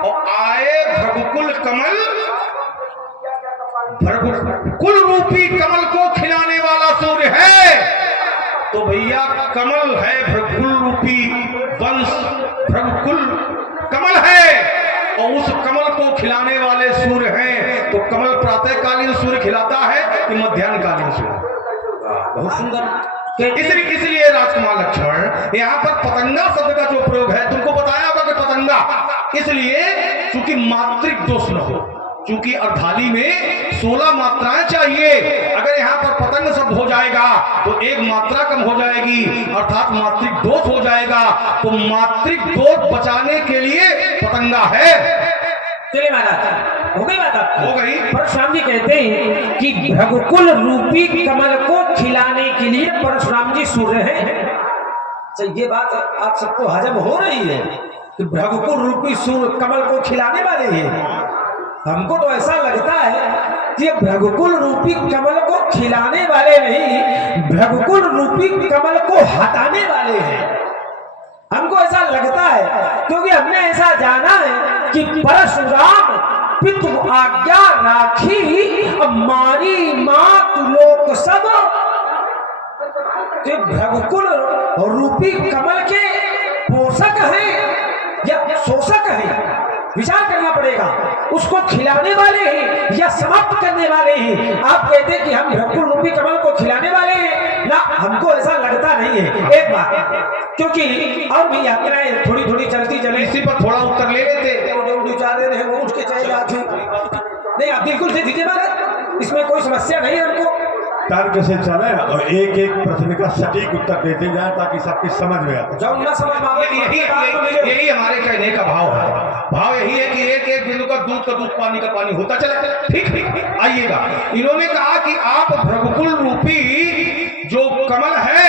और आए भगकुल कमल, भगकुल रूपी कमल को खिलाने वाला सूर्य है। तो भैया कमल है, भगकुल रूपी वंश भगकुल कमल है और उस कमल को खिलाने वाले सूर्य हैं। तो कमल प्रातःकालीन सूर्य खिलाता है कि मध्याह्नकालीन सूर्य? बहुत सुंदर। इसलिए राजकुमार लक्ष्मण यहाँ पर पतंगा शब्द का जो प्रयोग है तुमको बताया होगा कि पतंगा, इसलिए चूंकि मात्रिक दोष न हो, चूंकि अर्धाली में 16 मात्राएं चाहिए, अगर यहाँ पर पतंग शब्द हो जाएगा तो एक मात्रा कम हो जाएगी, अर्थात मात्रिक दोष हो जाएगा। तो मात्रिक दोष बचाने के लिए पतंगा है। चलिए महाराज, हो गई बात आपकी? हो गई। परशुराम जी कहते हैं कि भगकुल रूपी कमल को खिलाने के लिए परशुराम जी सूर्य हैं। तो ये बात आप सबको हजम हो रही है कि भगकुल रूपी सूर्य कमल को खिलाने वाले हैं? हमको तो ऐसा लगता है कि भगकुल रूपी कमल को खिलाने वाले नहीं, भगकुल रूपी कमल को हटाने वाले हैं। हमको ऐसा लगता है क्योंकि हमने ऐसा जाना है कि परशुराम पितु आज्ञा राखी मारी मात लोक सब, तो भगकुल रूपी कमल के पोषक हैं या शोषक हैं? विचार करना पड़ेगा। उसको खिलाने वाले हैं या समाप्त करने वाले हैं? आप कहते हैं कि हम भगकुल रूपी कमल को खिलाने वाले हैं ना, हमको ऐसा लगता नहीं है। एक बात, क्योंकि और भी यात्राएं थोड़ी थोड़ी चलती चले, इसी पर थोड़ा उत्तर ले लेते। रहे वो उठ के चले जाते नहीं, आप बिल्कुल से दीजिए महाराज, इसमें कोई समस्या नहीं है। हमको तर्क से चले और एक एक प्रश्न का सटीक उत्तर देते जाए ताकि सबकी समझ में आए। जब ना समझ में आवे, यही हमारे कहने का भाव है। भाव यही है कि एक एक बिंदु का दूध पानी का पानी होता चला। ठीक ठीक आइएगा। इन्होंने कहा कि आप भगकुल रूपी जो कमल है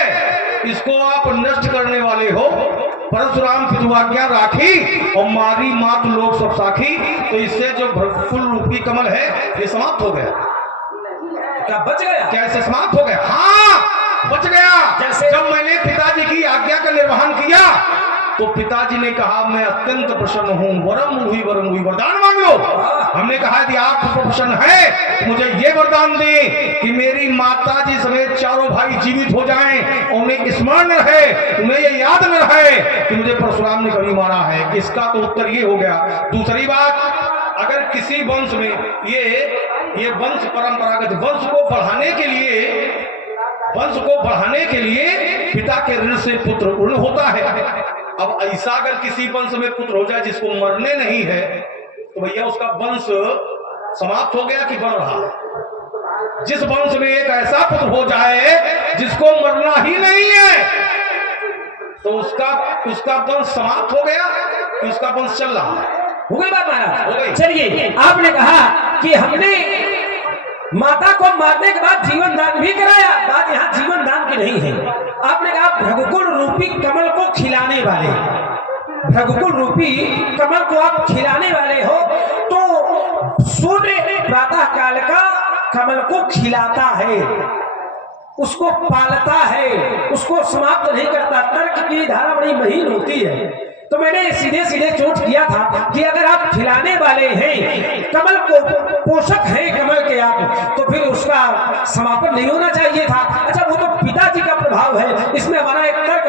इसको आप नष्ट करने वाले हो। परशुराम पितुआज्ञा राखी और मारी मात लोग सब साखी, तो इससे जो भगकुल रूपी कमल है ये समाप्त हो गया। क्या बच गया? क्या इससे समाप्त हो गया? हाँ बच गया। जैसे जब मैंने पिताजी की आज्ञा का निर्वहन किया तो पिताजी ने कहा मैं अत्यंत प्रसन्न हूँ, वरम हुई वरदान मांग लो। हमने कहा कि आप प्रसन्न है मुझे ये वरदान दे कि मेरी माता जी समेत चारों भाई जीवित हो जाएं, उन्हें स्मरण रहे, उन्हें ये याद न रहे कि मुझे परशुराम ने कभी मारा है। इसका तो उत्तर ये हो गया। दूसरी बात, अगर किसी वंश में ये वंश परंपरागत वंश को बढ़ाने के लिए पिता के ऋण से पुत्र ऋण होता है। अब ऐसा अगर किसी वंश में पुत्र हो जाए जिसको मरने नहीं है तो भैया उसका वंश समाप्त हो गया कि बढ़ रहा है? जिस वंश में एक ऐसा पुत्र हो जाए जिसको मरना ही नहीं है तो उसका वंश समाप्त हो गया कि उसका वंश चल रहा है? हो गई बात महाराज? हो गई। चलिए, आपने कहा कि हमने माता को मारने के बाद जीवन दान भी कराया। बात यहाँ जीवन दान की नहीं है। आपने कहा भगकुल रूपी कमल को खिलाने वाले, भगकुल रूपी कमल को आप खिलाने वाले हो, तो सूर्य प्रातः काल का कमल को खिलाता है, उसको पालता है, उसको समाप्त नहीं करता। तर्क की धारा बड़ी महीन होती है। तो मैंने सीधे सीधे चोट किया था कि अगर आप खिलाने वाले हैं, कमल को पोषक हैं कमल के आप, तो फिर उसका समापन नहीं होना चाहिए था। अच्छा, वो तो पिताजी का प्रभाव है। इसमें हमारा एक तर्क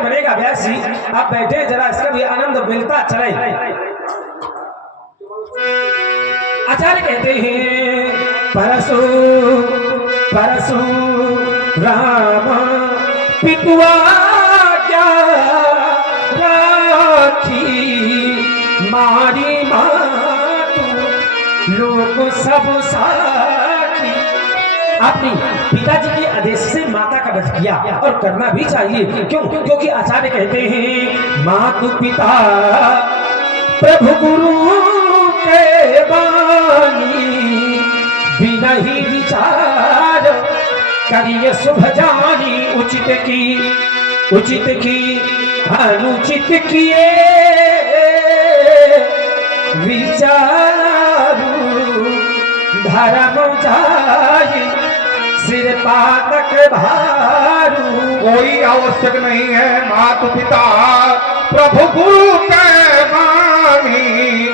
बनेगा व्यास जी, आप बैठे जरा, इसका भी आनंद मिलता चले। आचार्य कहते हैं परसु राम पितुआ राखी मारी मातु लोग सब साखी। आपने पिताजी के आदेश से माता का वध किया और करना भी चाहिए। क्यों? क्योंकि आचार्य कहते हैं मातु पिता प्रभु गुरु के बानी बिना ही विचार करिए शुभ जानी उचित की अनुचित किए विचारू धर्म जाई सिर पातक भारू। कोई आवश्यक नहीं है मातु पिता प्रभु गुरु के बानी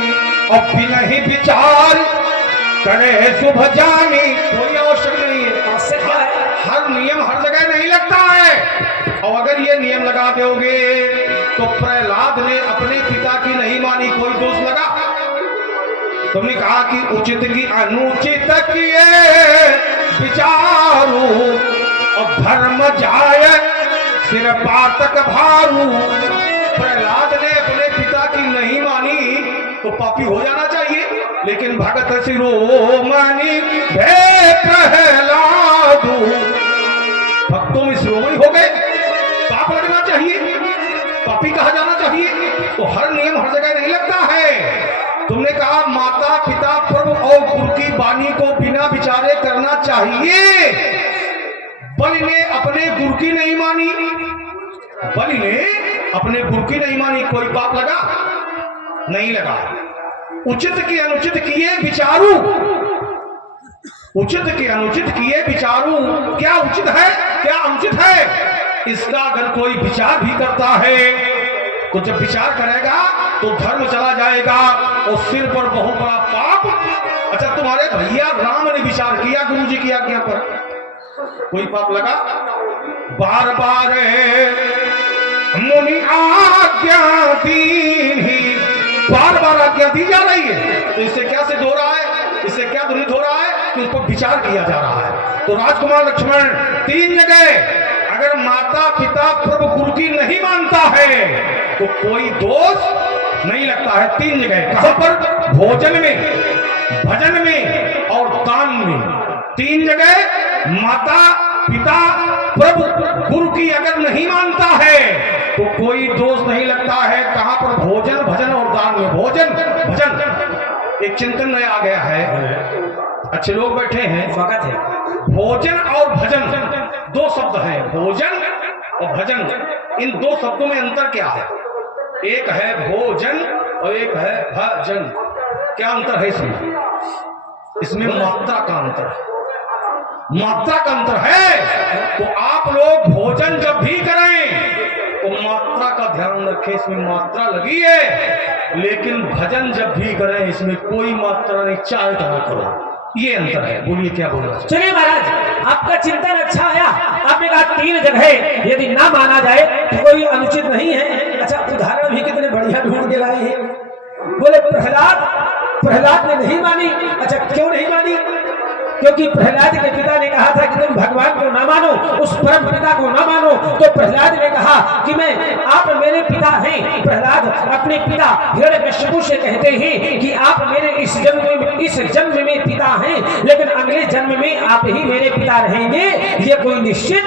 और बिना ही विचार करे शुभ जानी। कोई आवश्यक नहीं है। हर नियम हर जगह नहीं लगता है। और अगर ये नियम लगा दोगे तो प्रहलाद ने अपने पिता की नहीं मानी, कोई दोष लगा? तुमने कहा कि उचित की अनुचित किए विचारू और धर्म जाए सिर पातक भारू। प्रहलाद ने अपने पिता की नहीं मानी तो पापी हो जाना चाहिए, लेकिन भगत शिरोमणि भे प्रहलादू, भक्तों में शिरोमणि हो गए, पाप लगना चाहिए, पापी कहा जाना चाहिए। तो हर नियम हर जगह नहीं लगता है। तुमने कहा माता पिता प्रभु और गुरु की वाणी को बिना विचारे करना चाहिए। बलि ने अपने गुरु की नहीं मानी, बलि ने अपने गुरु की नहीं मानी, कोई पाप लगा? नहीं लगा। उचित की अनुचित किए विचारू, उचित की अनुचित किए विचारू। क्या उचित है क्या अनुचित है, इसका अगर कोई विचार भी करता है तो जब विचार करेगा तो धर्म चला जाएगा और सिर पर बहुत बड़ा पाप। अच्छा, तुम्हारे भैया राम ने विचार किया गुरु जी की आज्ञा पर, कोई पाप लगा? बार बार मुनि आज्ञा दी, बार बार आज्ञा दी जा रही है, तो इससे क्या सिद्ध हो रहा है, इससे क्या ध्वनित हो रहा है कि उस पर विचार किया जा रहा है। तो राजकुमार लक्ष्मण तीन जगह अगर माता पिता प्रभु गुरु की नहीं मानता है तो कोई दोष नहीं लगता है। तीन जगह कहां पर? भोजन में, भजन में और दान में। तीन जगह माता पिता प्रभु गुरु की अगर नहीं मानता है तो कोई दोष नहीं लगता है। कहां पर? भोजन भजन और दान में। भोजन भजन एक चिंतन नया आ गया है, अच्छे लोग बैठे हैं, स्वागत है। भोजन और भजन दो शब्द हैं, भोजन और भजन। इन दो शब्दों में अंतर क्या है? एक है भोजन और एक है भजन। क्या अंतर है इसमें? इसमें मात्रा का अंतर है, मात्रा का अंतर है। तो आप लोग भोजन जब भी करें तो मात्रा का ध्यान रखें, इसमें मात्रा लगी है। लेकिन भजन जब भी करें इसमें कोई मात्रा नहीं, चाहे कहा करो। ये अंतर है। बोलिए क्या बोलना? चलिए महाराज, आपका चिंतन अच्छा आया। आपने कहा तीन जगह यदि ना माना जाए तो कोई अनुचित नहीं है। अच्छा, उदाहरण भी कितने बढ़िया ढूंढ के लाए हैं। बोले प्रहलाद ने नहीं मानी। अच्छा, क्यों नहीं मानी? क्योंकि प्रहलाद के पिता ने कहा था कि तुम भगवान को ना मानो, उस परम पिता को ना मानो। तो प्रहलाद ने कहा कि आप मेरे पिता हैं। प्रहलाद अपने पिता हिरण्यकश्यप से कहते हैं कि आप मेरे इस जन्म में पिता हैं, लेकिन अगले जन्म में आप ही मेरे पिता रहेंगे। ये कोई निश्चित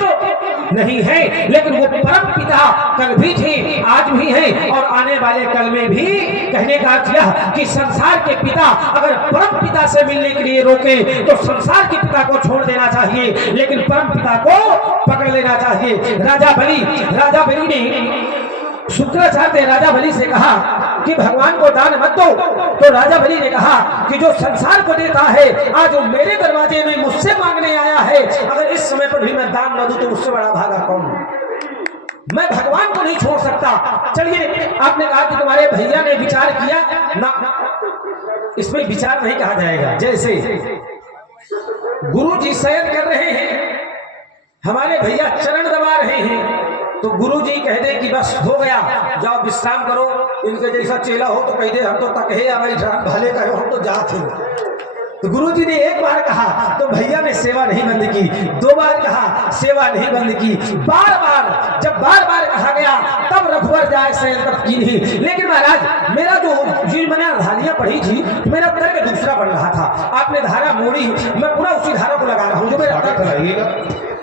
नहीं है, लेकिन वो परम पिता कल भी थे, आज भी हैं और आने वाले कल में भी। कहने का अर्थ यह कि संसार के पिता अगर परम पिता से मिलने के लिए रोके तो संसार के पिता को छोड़ देना चाहिए, लेकिन परम पिता को पकड़ लेना चाहिए। राजा बलि ने शुक्राचार्य ने राजा बलि से कहा कि भगवान को दान मत दो। तो राजा बलि ने कहा कि जो संसार को देता है आज वो मेरे दरवाजे में मुझसे मांगने आया है। अगर इस समय पर भी मैं दान न दूं तो मुझसे बड़ा भागा कौन? मैं भगवान को नहीं छोड़ सकता। चलिए, आपने कहा कि तुम्हारे भैया ने विचार किया ना, इसमें विचार नहीं कहा जाएगा। जैसे गुरु जी शयन कर रहे हैं, हमारे भैया चरण दबा रहे हैं, तो गुरु जी कह दे कि बस हो गया, जाओ विश्राम करो। इनके जैसा चेला हो तो कह दे हम तो तकहे भाई भले कहो हम तो जाते हैं। तो गुरु जी ने एक बार कहा तो भैया ने सेवा नहीं बंद की, दो बार कहा सेवा नहीं बंद की, बार जब बार कहा गया तब रघुवर जाए शयन तब की नहीं। लेकिन महाराज, मेरा जो मैंने धारियां पढ़ी थी, मेरा तर्क दूसरा पढ़ रहा था। आपने धारा मोड़ी, मैं पूरा उसी धारा को लगा रहा हूँ जो मेरा तर्क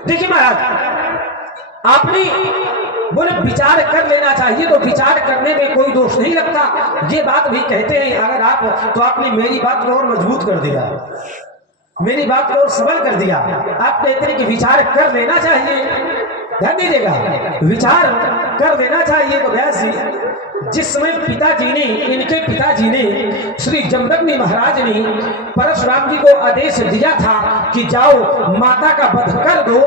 देखिए महाराज, आपने बोले विचार कर लेना चाहिए, तो विचार करने में कोई दोष नहीं लगता। ये बात भी कहते हैं अगर आप, तो आपने मेरी बात को और मजबूत कर दिया, मेरी बात को और सबल कर दिया। आप कहते हैं कि विचार कर लेना चाहिए, ध्यान दीजिएगा, विचार कर लेना चाहिए। तो व्यास जी, जिस समय पिताजी ने, इनके पिताजी ने, श्री जमदग्नि महाराज ने परशुराम जी को आदेश दिया था कि जाओ माता का वध कर दो।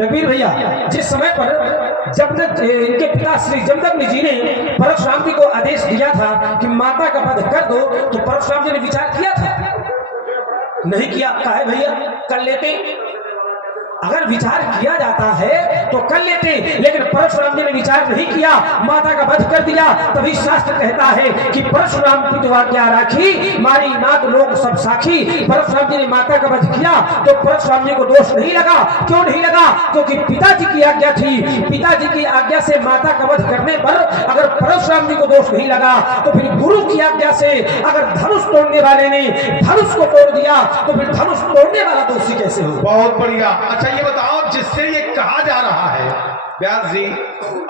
रघुवीर भैया, जिस समय पर जब तक इनके पिता श्री जमदग्नि जी ने परशुराम जी को आदेश दिया था कि माता का वध कर दो, तो परशुराम जी ने विचार किया था? नहीं किया। कहा है भैया, कर लेते, अगर विचार किया जाता है तो कर लेते, लेकिन परशुराम जी ने विचार नहीं किया, माता का वध कर दिया। तभी शास्त्र कहता है कि परशुराम की दुआ क्या राखी, मारी नाथ लोग सब साखी। परशुराम जी ने माता का वध किया तो परशुराम जी को दोष नहीं लगा। क्यों नहीं लगा? क्योंकि पिताजी की आज्ञा थी। पिताजी की आज्ञा से माता का वध करने पर अगर परशुराम जी को दोष नहीं लगा, तो फिर गुरु की आज्ञा से अगर धनुष तोड़ने वाले ने धनुष को तोड़ दिया, तो फिर धनुष तोड़ने वाला दोषी कैसे हो? बहुत बढ़िया। अच्छा ये बताओ, जिससे ये कहा जा रहा है, व्यास जी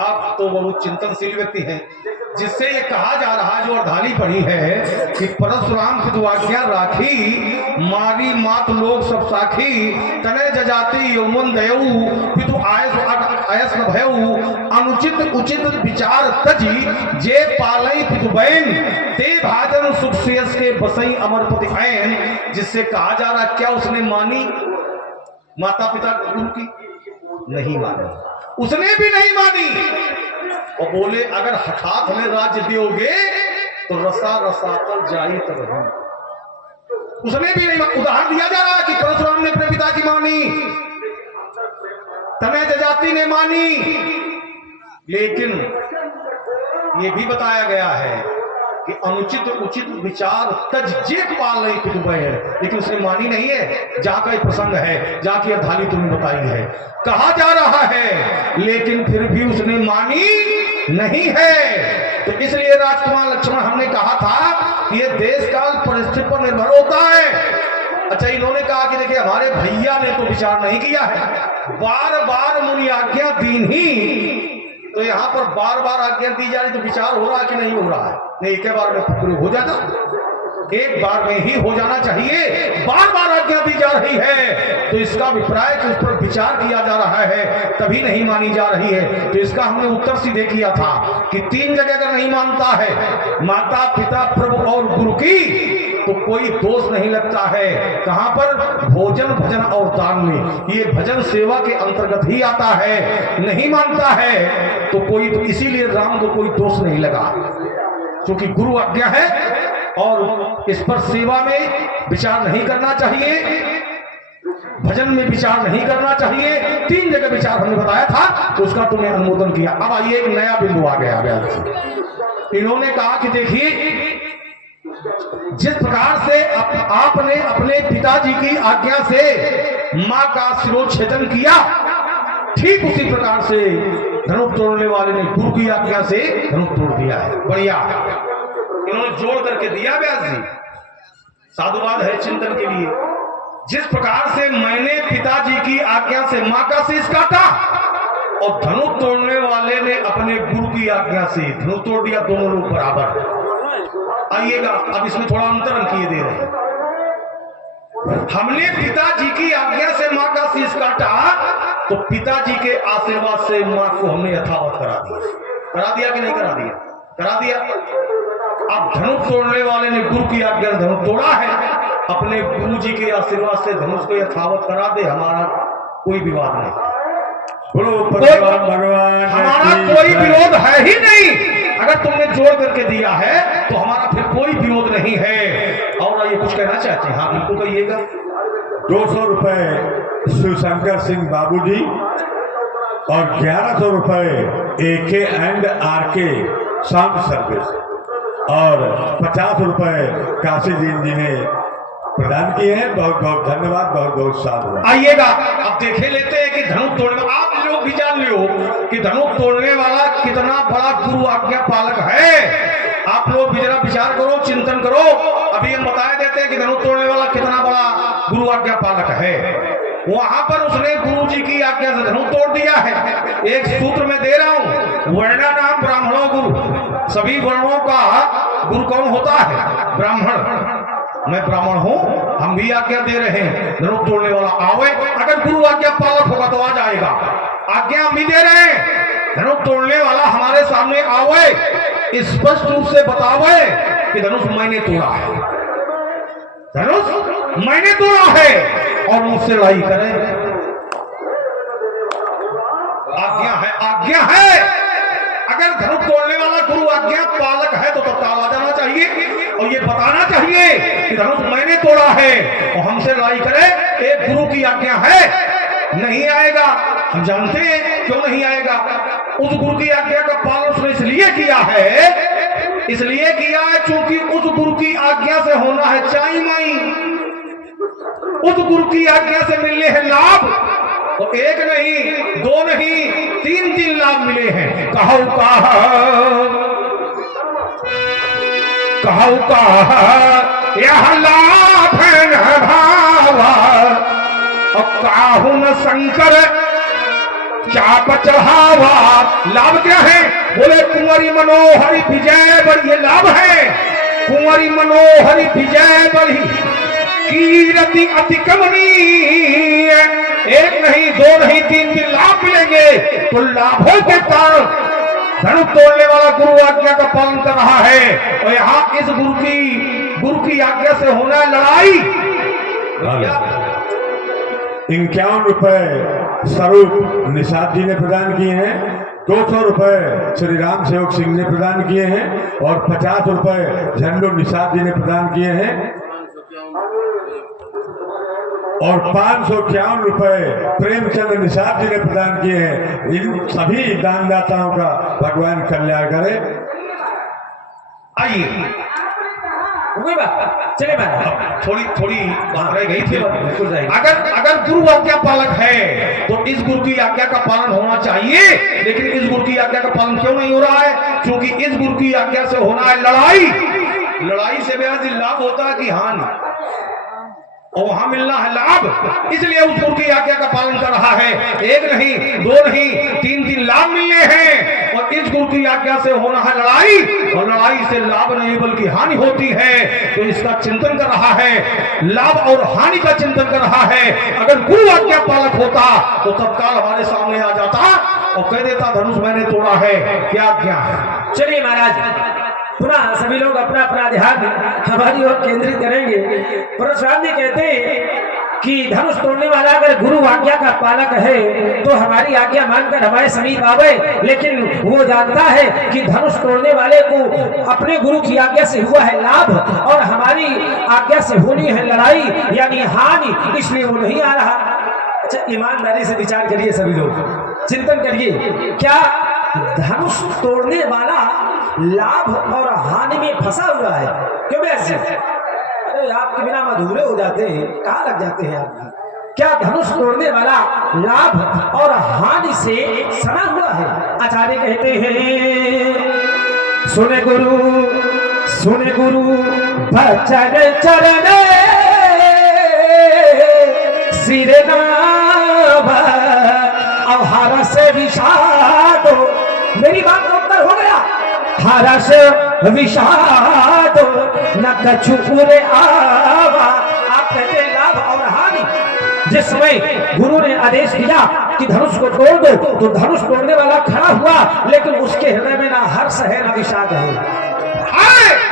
आप तो बहुत चिंतनशील व्यक्ति हैं, जिससे ये कहा जा रहा है, जो अर्धाली पढ़ी है कि परशुराम की दुआज्ञा राखी, मारी मात लोग सब साखी, तने जजाति यौमन दयऊ पितु आयस न भयऊ, अनुचित उचित विचार तजी, जे पालई पितु बैन, ते भाजन सुख श्रेयस के बसई अमरपति ऐन। जिससे कहा जा रहा, क्या उसने मानी माता पिता गुरु की? नहीं मानी, उसने भी नहीं मानी। और बोले अगर हठात हमें राज्य दोगे तो रसा रसा कर जाई तरह, उसने भी नहीं मानी। उदाहरण दिया जा रहा है कि परशुराम ने अपने पिता की मानी, तनय जजाति ने मानी, लेकिन ये भी बताया गया है कि अनुचित उचित विचार तज जे पालई पितु है, लेकिन उसने मानी नहीं है। जहां का प्रसंग है, जहां की अर्धाली तुमने बताई है, कहा जा रहा है, लेकिन फिर भी उसने मानी नहीं है। तो इसलिए राजकुमार लक्ष्मण, हमने कहा था कि ये देश काल परिस्थिति पर निर्भर होता है। अच्छा, इन्होंने कहा कि देखिए हमारे भैया ने तो विचार नहीं किया है, बार बार मुनि आज्ञा दीन ही, तो यहाँ पर बार बार आज्ञा दी जा रही, तो विचार हो रहा कि नहीं हो रहा है? नहीं, एक बार में पूरी हो जाता, एक बार में ही हो जाना चाहिए। बार बार आज्ञा दी जा रही है, तो इसका अभिप्राय कि उस पर विचार किया जा रहा है, तभी नहीं मानी जा रही है। तो इसका हमने उत्तर सीधे किया था कि 3 जगह अगर नहीं मानता है, माता पिता प्रभु और गुरु की, तो कोई दोष नहीं लगता है। कहां पर? भोजन भजन और दान में। ये भजन सेवा के अंतर्गत ही आता है। नहीं मानता है तो कोई, तो इसीलिए राम को कोई दोष नहीं लगा, क्योंकि गुरु आज्ञा है और इस पर सेवा में विचार नहीं करना चाहिए, भजन में विचार नहीं करना चाहिए। 3 जगह विचार हमने बताया था, तो उसका तुमने अनुमोदन किया। अब आइए, एक नया बिंदु आ गया। इन्होंने कहा कि देखिए, जिस प्रकार से आपने अपने पिताजी की आज्ञा से मां का शिरोच्छेदन किया, ठीक उसी प्रकार से धनुष तोड़ने वाले ने गुरु की आज्ञा से धनुष तोड़ दिया है। बढ़िया, इन्होंने जोड़ करके दिया। व्यास जी, साधुवाद है चिंतन के लिए। जिस प्रकार से मैंने पिताजी की आज्ञा से मां का शीश काटा, और धनुष तोड़ने वाले ने अपने गुरु की आज्ञा से धनुष तोड़ दिया, दोनों लोग बराबर। आइएगा, अब इसमें थोड़ा अंतर हम किए दे रहे हैं। हमने पिताजी की आज्ञा से मां का शीश काटा, तो पिताजी के आशीर्वाद से मां को हमने यथावत करा दिया कि नहीं करा दिया? करा दिया। अब धनुष तोड़ने वाले ने गुरु की आज्ञा से धनुष तोड़ा है, अपने गुरु जी के आशीर्वाद से धनुष को यथावत करा दे, हमारा कोई विवाद नहीं, भगवान हमारा कोई विरोध है ही नहीं। अगर तुमने जोड़ करके दिया है तो हमारा फिर कोई विरोध नहीं है। और ये कुछ कहना चाहते हैं? हाँ बिल्कुल कहिएगा। 200 रुपए शिवशंकर सिंह बाबूजी और 1100 रुपए AK&RK साउंड सर्विस और 50 रुपए काशी जी ने प्रदान किए हैं। बहुत बहुत धन्यवाद, बहुत बहुत साधुवाद। आइएगा, अब देखे लेते हैं कि धनुष तोड़ने, आप लोग भी जान लो कि धनुष तोड़ने वाला कितना बड़ा गुरु आज्ञा पालक है। आप लोग भी जरा विचार करो, चिंतन करो। अभी हम बता देते हैं कि धनुष तोड़ने वाला कितना बड़ा गुरु आज्ञा पालक है। वहां पर उसने गुरु जी की आज्ञा से धनुष तोड़ दिया है। एक सूत्र में दे रहा हूं, वर्णा नाम ब्राह्मणों गुरु। सभी वर्णों का गुरु कौन होता है? ब्राह्मण। मैं ब्राह्मण हूं, हम भी आज्ञा दे रहे हैं, धनुष तोड़ने वाला आवे। अगर गुरु आज्ञा पालक होगा तो आ जाएगा। आज्ञा हम भी दे रहे हैं, धनुष तोड़ने वाला हमारे सामने आवे, स्पष्ट रूप से बतावे कि धनुष मैंने तोड़ा है, धनुष मैंने तोड़ा है, और मुझसे लड़ाई करे। आज्ञा है, आज्ञा है। अगर धनुष तोड़ने वाला गुरु आज्ञा पालक है तो तत्काल आ जाना चाहिए और ये बताना चाहिए कि धनुष मैंने तोड़ा है और हमसे लड़ाई करे। एक गुरु की आज्ञा है, नहीं आएगा। हम जानते हैं क्यों नहीं आएगा। उस गुरु की आज्ञा का पालन उसने इसलिए किया है क्योंकि उस गुरु की आज्ञा से होना है चाई माई। उस गुरु की आज्ञा से मिलने हैं लाभ, और एक नहीं, दो नहीं, तीन लाभ मिले हैं। कहू यह लाभ न भावा और काहू न शंकर चाप चढ़ावा। लाभ क्या है? बोले कुंवरी मनोहरी विजय बड़ी, ये लाभ है। कुंवरी मनोहरी विजय बड़ी कीर्ति अति कमनीय। एक नहीं, दो नहीं, तीन लाभ मिलेंगे। तो लाभों के कारण धनुष तोड़ने वाला गुरु आज्ञा का पालन कर रहा है, और यहाँ इस गुरु की आज्ञा से होना लड़ाई। 51 रुपए स्वरूप निषाद जी ने प्रदान किए हैं, 200 रुपए श्री राम सेवक सिंह ने प्रदान किए हैं, और 50 रुपए झंडू निषाद जी ने प्रदान किए हैं, और 551 रुपए प्रेमचंद निषाद जी ने प्रदान किए हैं। इन सभी दानदाताओं का भगवान कल्याण करे। आइए, चले मैं थोड़ी बात रह गई थी। अगर गुरु आज्ञा पालक है तो इस गुरु की आज्ञा का पालन होना चाहिए, लेकिन इस गुरु की आज्ञा का पालन क्यों नहीं हो रहा है? क्योंकि इस गुरु की आज्ञा से होना है लड़ाई। लड़ाई से बेहद लाभ होता है कि हानि, और वहां मिलना है लाभ। इसलिए उस गुरु की आज्ञा का पालन कर रहा है। एक नहीं, दो नहीं, तीन लाभ मिलने हैं, और इस गुरु की आज्ञा से होना है लड़ाई, और लड़ाई से लाभ नहीं बल्कि हानि होती है। तो इसका चिंतन कर रहा है, लाभ और हानि का चिंतन कर रहा है। अगर गुरु आज्ञा पालक होता तो तत्काल हमारे सामने आ जाता और कह देता धनुष मैंने तोड़ा है, क्या आज्ञा है। चलिए महाराज, पुनः सभी लोग अपना अपना ध्यान हमारी ओर केंद्रित करेंगे। परशुराम जी कहते हैं कि धनुष तोड़ने वाला अगर गुरु आज्ञा का पालक है तो हमारी आज्ञा मानकर हमारे समीप आवे, लेकिन वो जानता है कि धनुष तोड़ने वाले को अपने गुरु की आज्ञा से हुआ है लाभ और हमारी आज्ञा से होनी है लड़ाई यानी हानि, इसलिए वो नहीं आ रहा। अच्छा, ईमानदारी से विचार करिए, सभी लोग चिंतन करिए, क्या धनुष तोड़ने वाला लाभ और हानि में फंसा हुआ है? क्यों ऐसे? अरे आपके बिना अधूरे हो जाते हैं, कहाँ लग जाते हैं आप? क्या धनुष तोड़ने वाला लाभ और हानि से सना हुआ है? आचार्य कहते हैं, सुने गुरु भजन चरण सिर नाभ अब से विषाद। मेरी बात का उत्तर हो गया। हरस विषाद न कछु पूरे आवा। आप कहते हैं लाभ और हानि। जिस समय गुरु ने आदेश दिया कि धनुष को तोड़ दो तो धनुष तोड़ने वाला खड़ा हुआ, लेकिन उसके हृदय में ना हर्ष है ना विषाद है।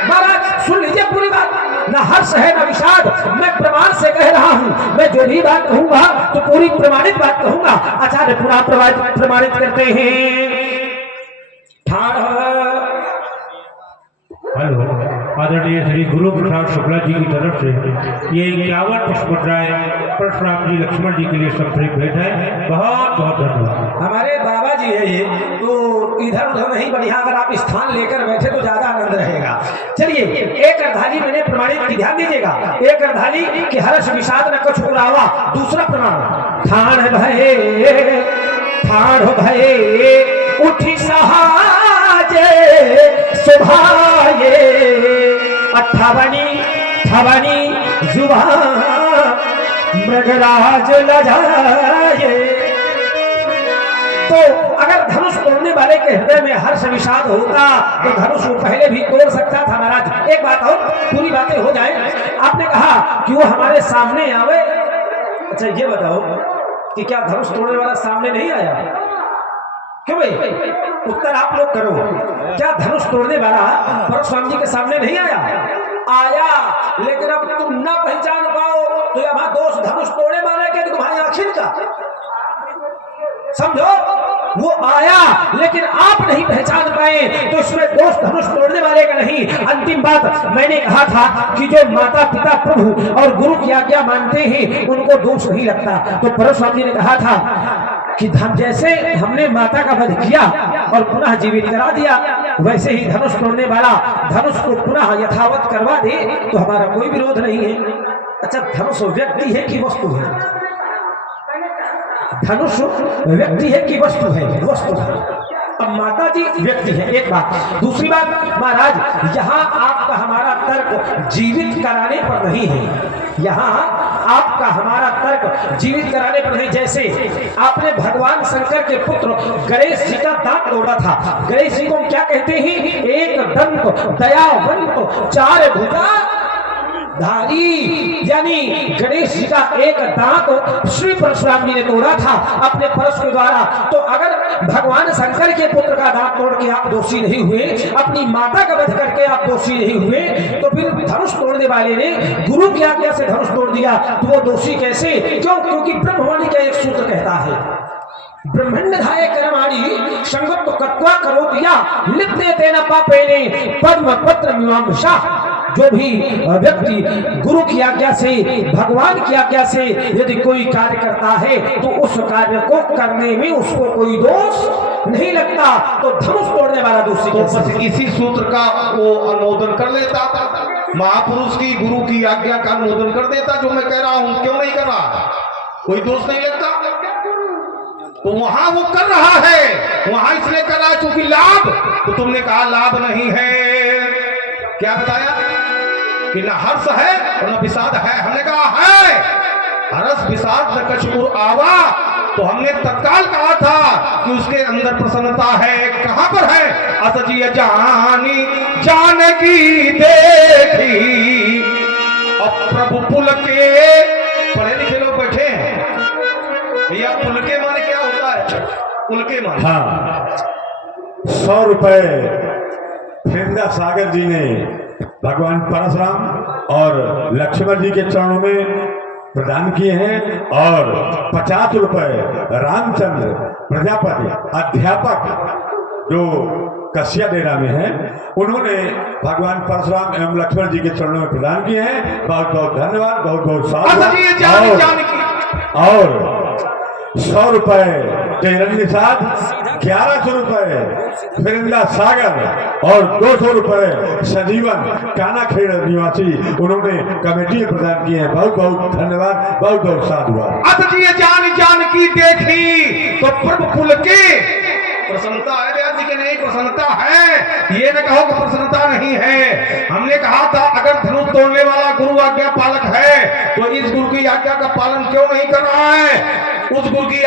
महाराज सुन लीजिए पूरी बात, ना हर्ष है ना विषाद। मैं प्रमाण से कह रहा हूं, मैं जो भी बात कहूंगा तो पूरी प्रमाणित बात कहूंगा। आचार्य पुनः प्रमाणित करते हैं। आदरणीय श्री गुरु प्रसाद शुक्ला जी की तरफ से ये 51 पुष्पमुद्राएं परशुराम जी लक्ष्मण जी के लिए संप्रेत भेंट है। बहुत बहुत धन्यवाद। हमारे बाबा जी है ये, तो इधर उधर नहीं, बढ़िया अगर आप स्थान लेकर बैठे तो ज्यादा आनंद रहेगा। चलिए, एक अर्धाली मैंने प्रमाणित की, ध्यान दीजिएगा। एक अर्धाली कि हर्ष विषाद न कुछ उड़ावा। दूसरा प्रमाण, ठाण भये उठी सहाजे सुभाये 58 जुबा मृगराज लजाए। तो अगर धनुष तोड़ने वाले के हृदय में हर्ष विषाद होता तो धनुष वो पहले भी तोड़ सकता था महाराज। एक बात और, पूरी बातें हो जाए। आपने कहा कि वो हमारे सामने आवे। अच्छा ये बताओ कि क्या धनुष तोड़ने वाला सामने नहीं आया? क्यों भाई, उत्तर आप लोग करो। क्या धनुष तोड़ने वाला परशुराम जी के सामने नहीं आया? आया, लेकिन अब तुम ना पहचान पाओ तो यहाँ दोष धनुष तोड़ने वाले के तुम्हारी आखिर का, समझो। वो आया लेकिन आप नहीं पहचान पाए तो इसमें दोष धनुष तोड़ने वाले का नहीं। अंतिम बात मैंने कहा था कि जो माता पिता प्रभु और गुरु की आज्ञा मानते हैं उनको दोष नहीं लगता। तो परशुराम जी ने कहा था कि जैसे हमने माता का वध किया और पुनः जीवित करा दिया, वैसे ही धनुष तोड़ने वाला धनुष को पुनः यथावत करवा दे तो हमारा कोई विरोध नहीं है। अच्छा, धनुष व्यक्ति है कि वस्तु है? धनुष व्यक्ति है कि वस्तु है? वस्तु है। अब माता जी व्यक्ति है, एक बात। दूसरी बात महाराज, यहाँ आपका हमारा तर्क जीवित कराने पर नहीं है। यहाँ आपका हमारा तर्क जीवित कराने पर नहीं। जैसे आपने भगवान शंकर के पुत्र गणेश जी का दांत तोड़ा था। गणेश जी को क्या कहते हैं? एक दंत दयावंत चार भुजा धारी, यानी गणेश जी का एक दांत श्री परशुराम जी ने तोड़ा था अपने परश के द्वारा। तो अगर भगवान शंकर के पुत्र का दांत तोड़ के आप दोषी नहीं हुए, अपनी माता का वध करके आप दोषी नहीं हुए, तो फिर धनुष तोड़ने वाले ने गुरु की आज्ञा से धनुष तोड़ दिया तो वो दोषी कैसे? क्यों? क्योंकि ब्रह्मवाणी का एक सूत्र कहता है, ब्रह्मण्यधाय कर्माणि संगत कत्वा करो दिया लिप्ते तेन पापेने पद्म पत्र मीमांसा। जो भी व्यक्ति गुरु की आज्ञा से, भगवान की आज्ञा से यदि कोई कार्य करता है तो उस कार्य को करने में उसको कोई दोष नहीं लगता। तो धनुष तोड़ने वाला दोषी तो बस इसी सूत्र का वो अनुमोदन कर लेता, महापुरुष की गुरु की आज्ञा का अनुमोदन कर देता। जो मैं कह रहा हूं क्यों नहीं कर रहा? कोई दोष नहीं लगता। तो वहां वो कर रहा है, वहां इसलिए कर रहा है क्योंकि लाभ, तो तुमने कहा लाभ नहीं है। क्या बताया कि न हर्ष है और न विषाद है। हमने कहा है हर्ष विषाद न कछुर आवा, तो हमने तत्काल कहा था कि उसके अंदर प्रसन्नता है। कहां पर है? असजिय जानी जानकी देखी। अब प्रभु पुल के, पढ़े लिखे लोग बैठे हैं भैया, पुल के माने क्या होता है? पुल के माने, हाँ, 100 रुपए फिरंदा सागर जी ने भगवान परशुराम और लक्ष्मण जी के चरणों में प्रदान किए हैं और 50 रुपए रामचंद्र प्रजापति अध्यापक जो कसिया डेरा में है, उन्होंने भगवान परशुराम एवं लक्ष्मण जी के चरणों में प्रदान किए हैं। बहुत बहुत धन्यवाद, बहुत बहुत साधुवाद। और 100 रुपए तेरन निषाद, 1100 रुपए फिरंदा सागर और 200 रुपए सजीवन कानाखेड़ निवासी उन्होंने कमेटी में प्रदान किए हैं। बहुत बहुत धन्यवाद, बहुत बहुत साधुवाद। असजिय जान की देखी तो प्रभु पुल के प्रसन्नता है। व्यास जी के नहीं प्रसन्नता है, ये न कहो कि प्रसन्नता नहीं है। हमने कहा था अगर धनुष तोड़ने वाला गुरु आज्ञा पालक है तो इस गुरु की आज्ञा का पालन क्यों नहीं कर रहा है? उस गुरु की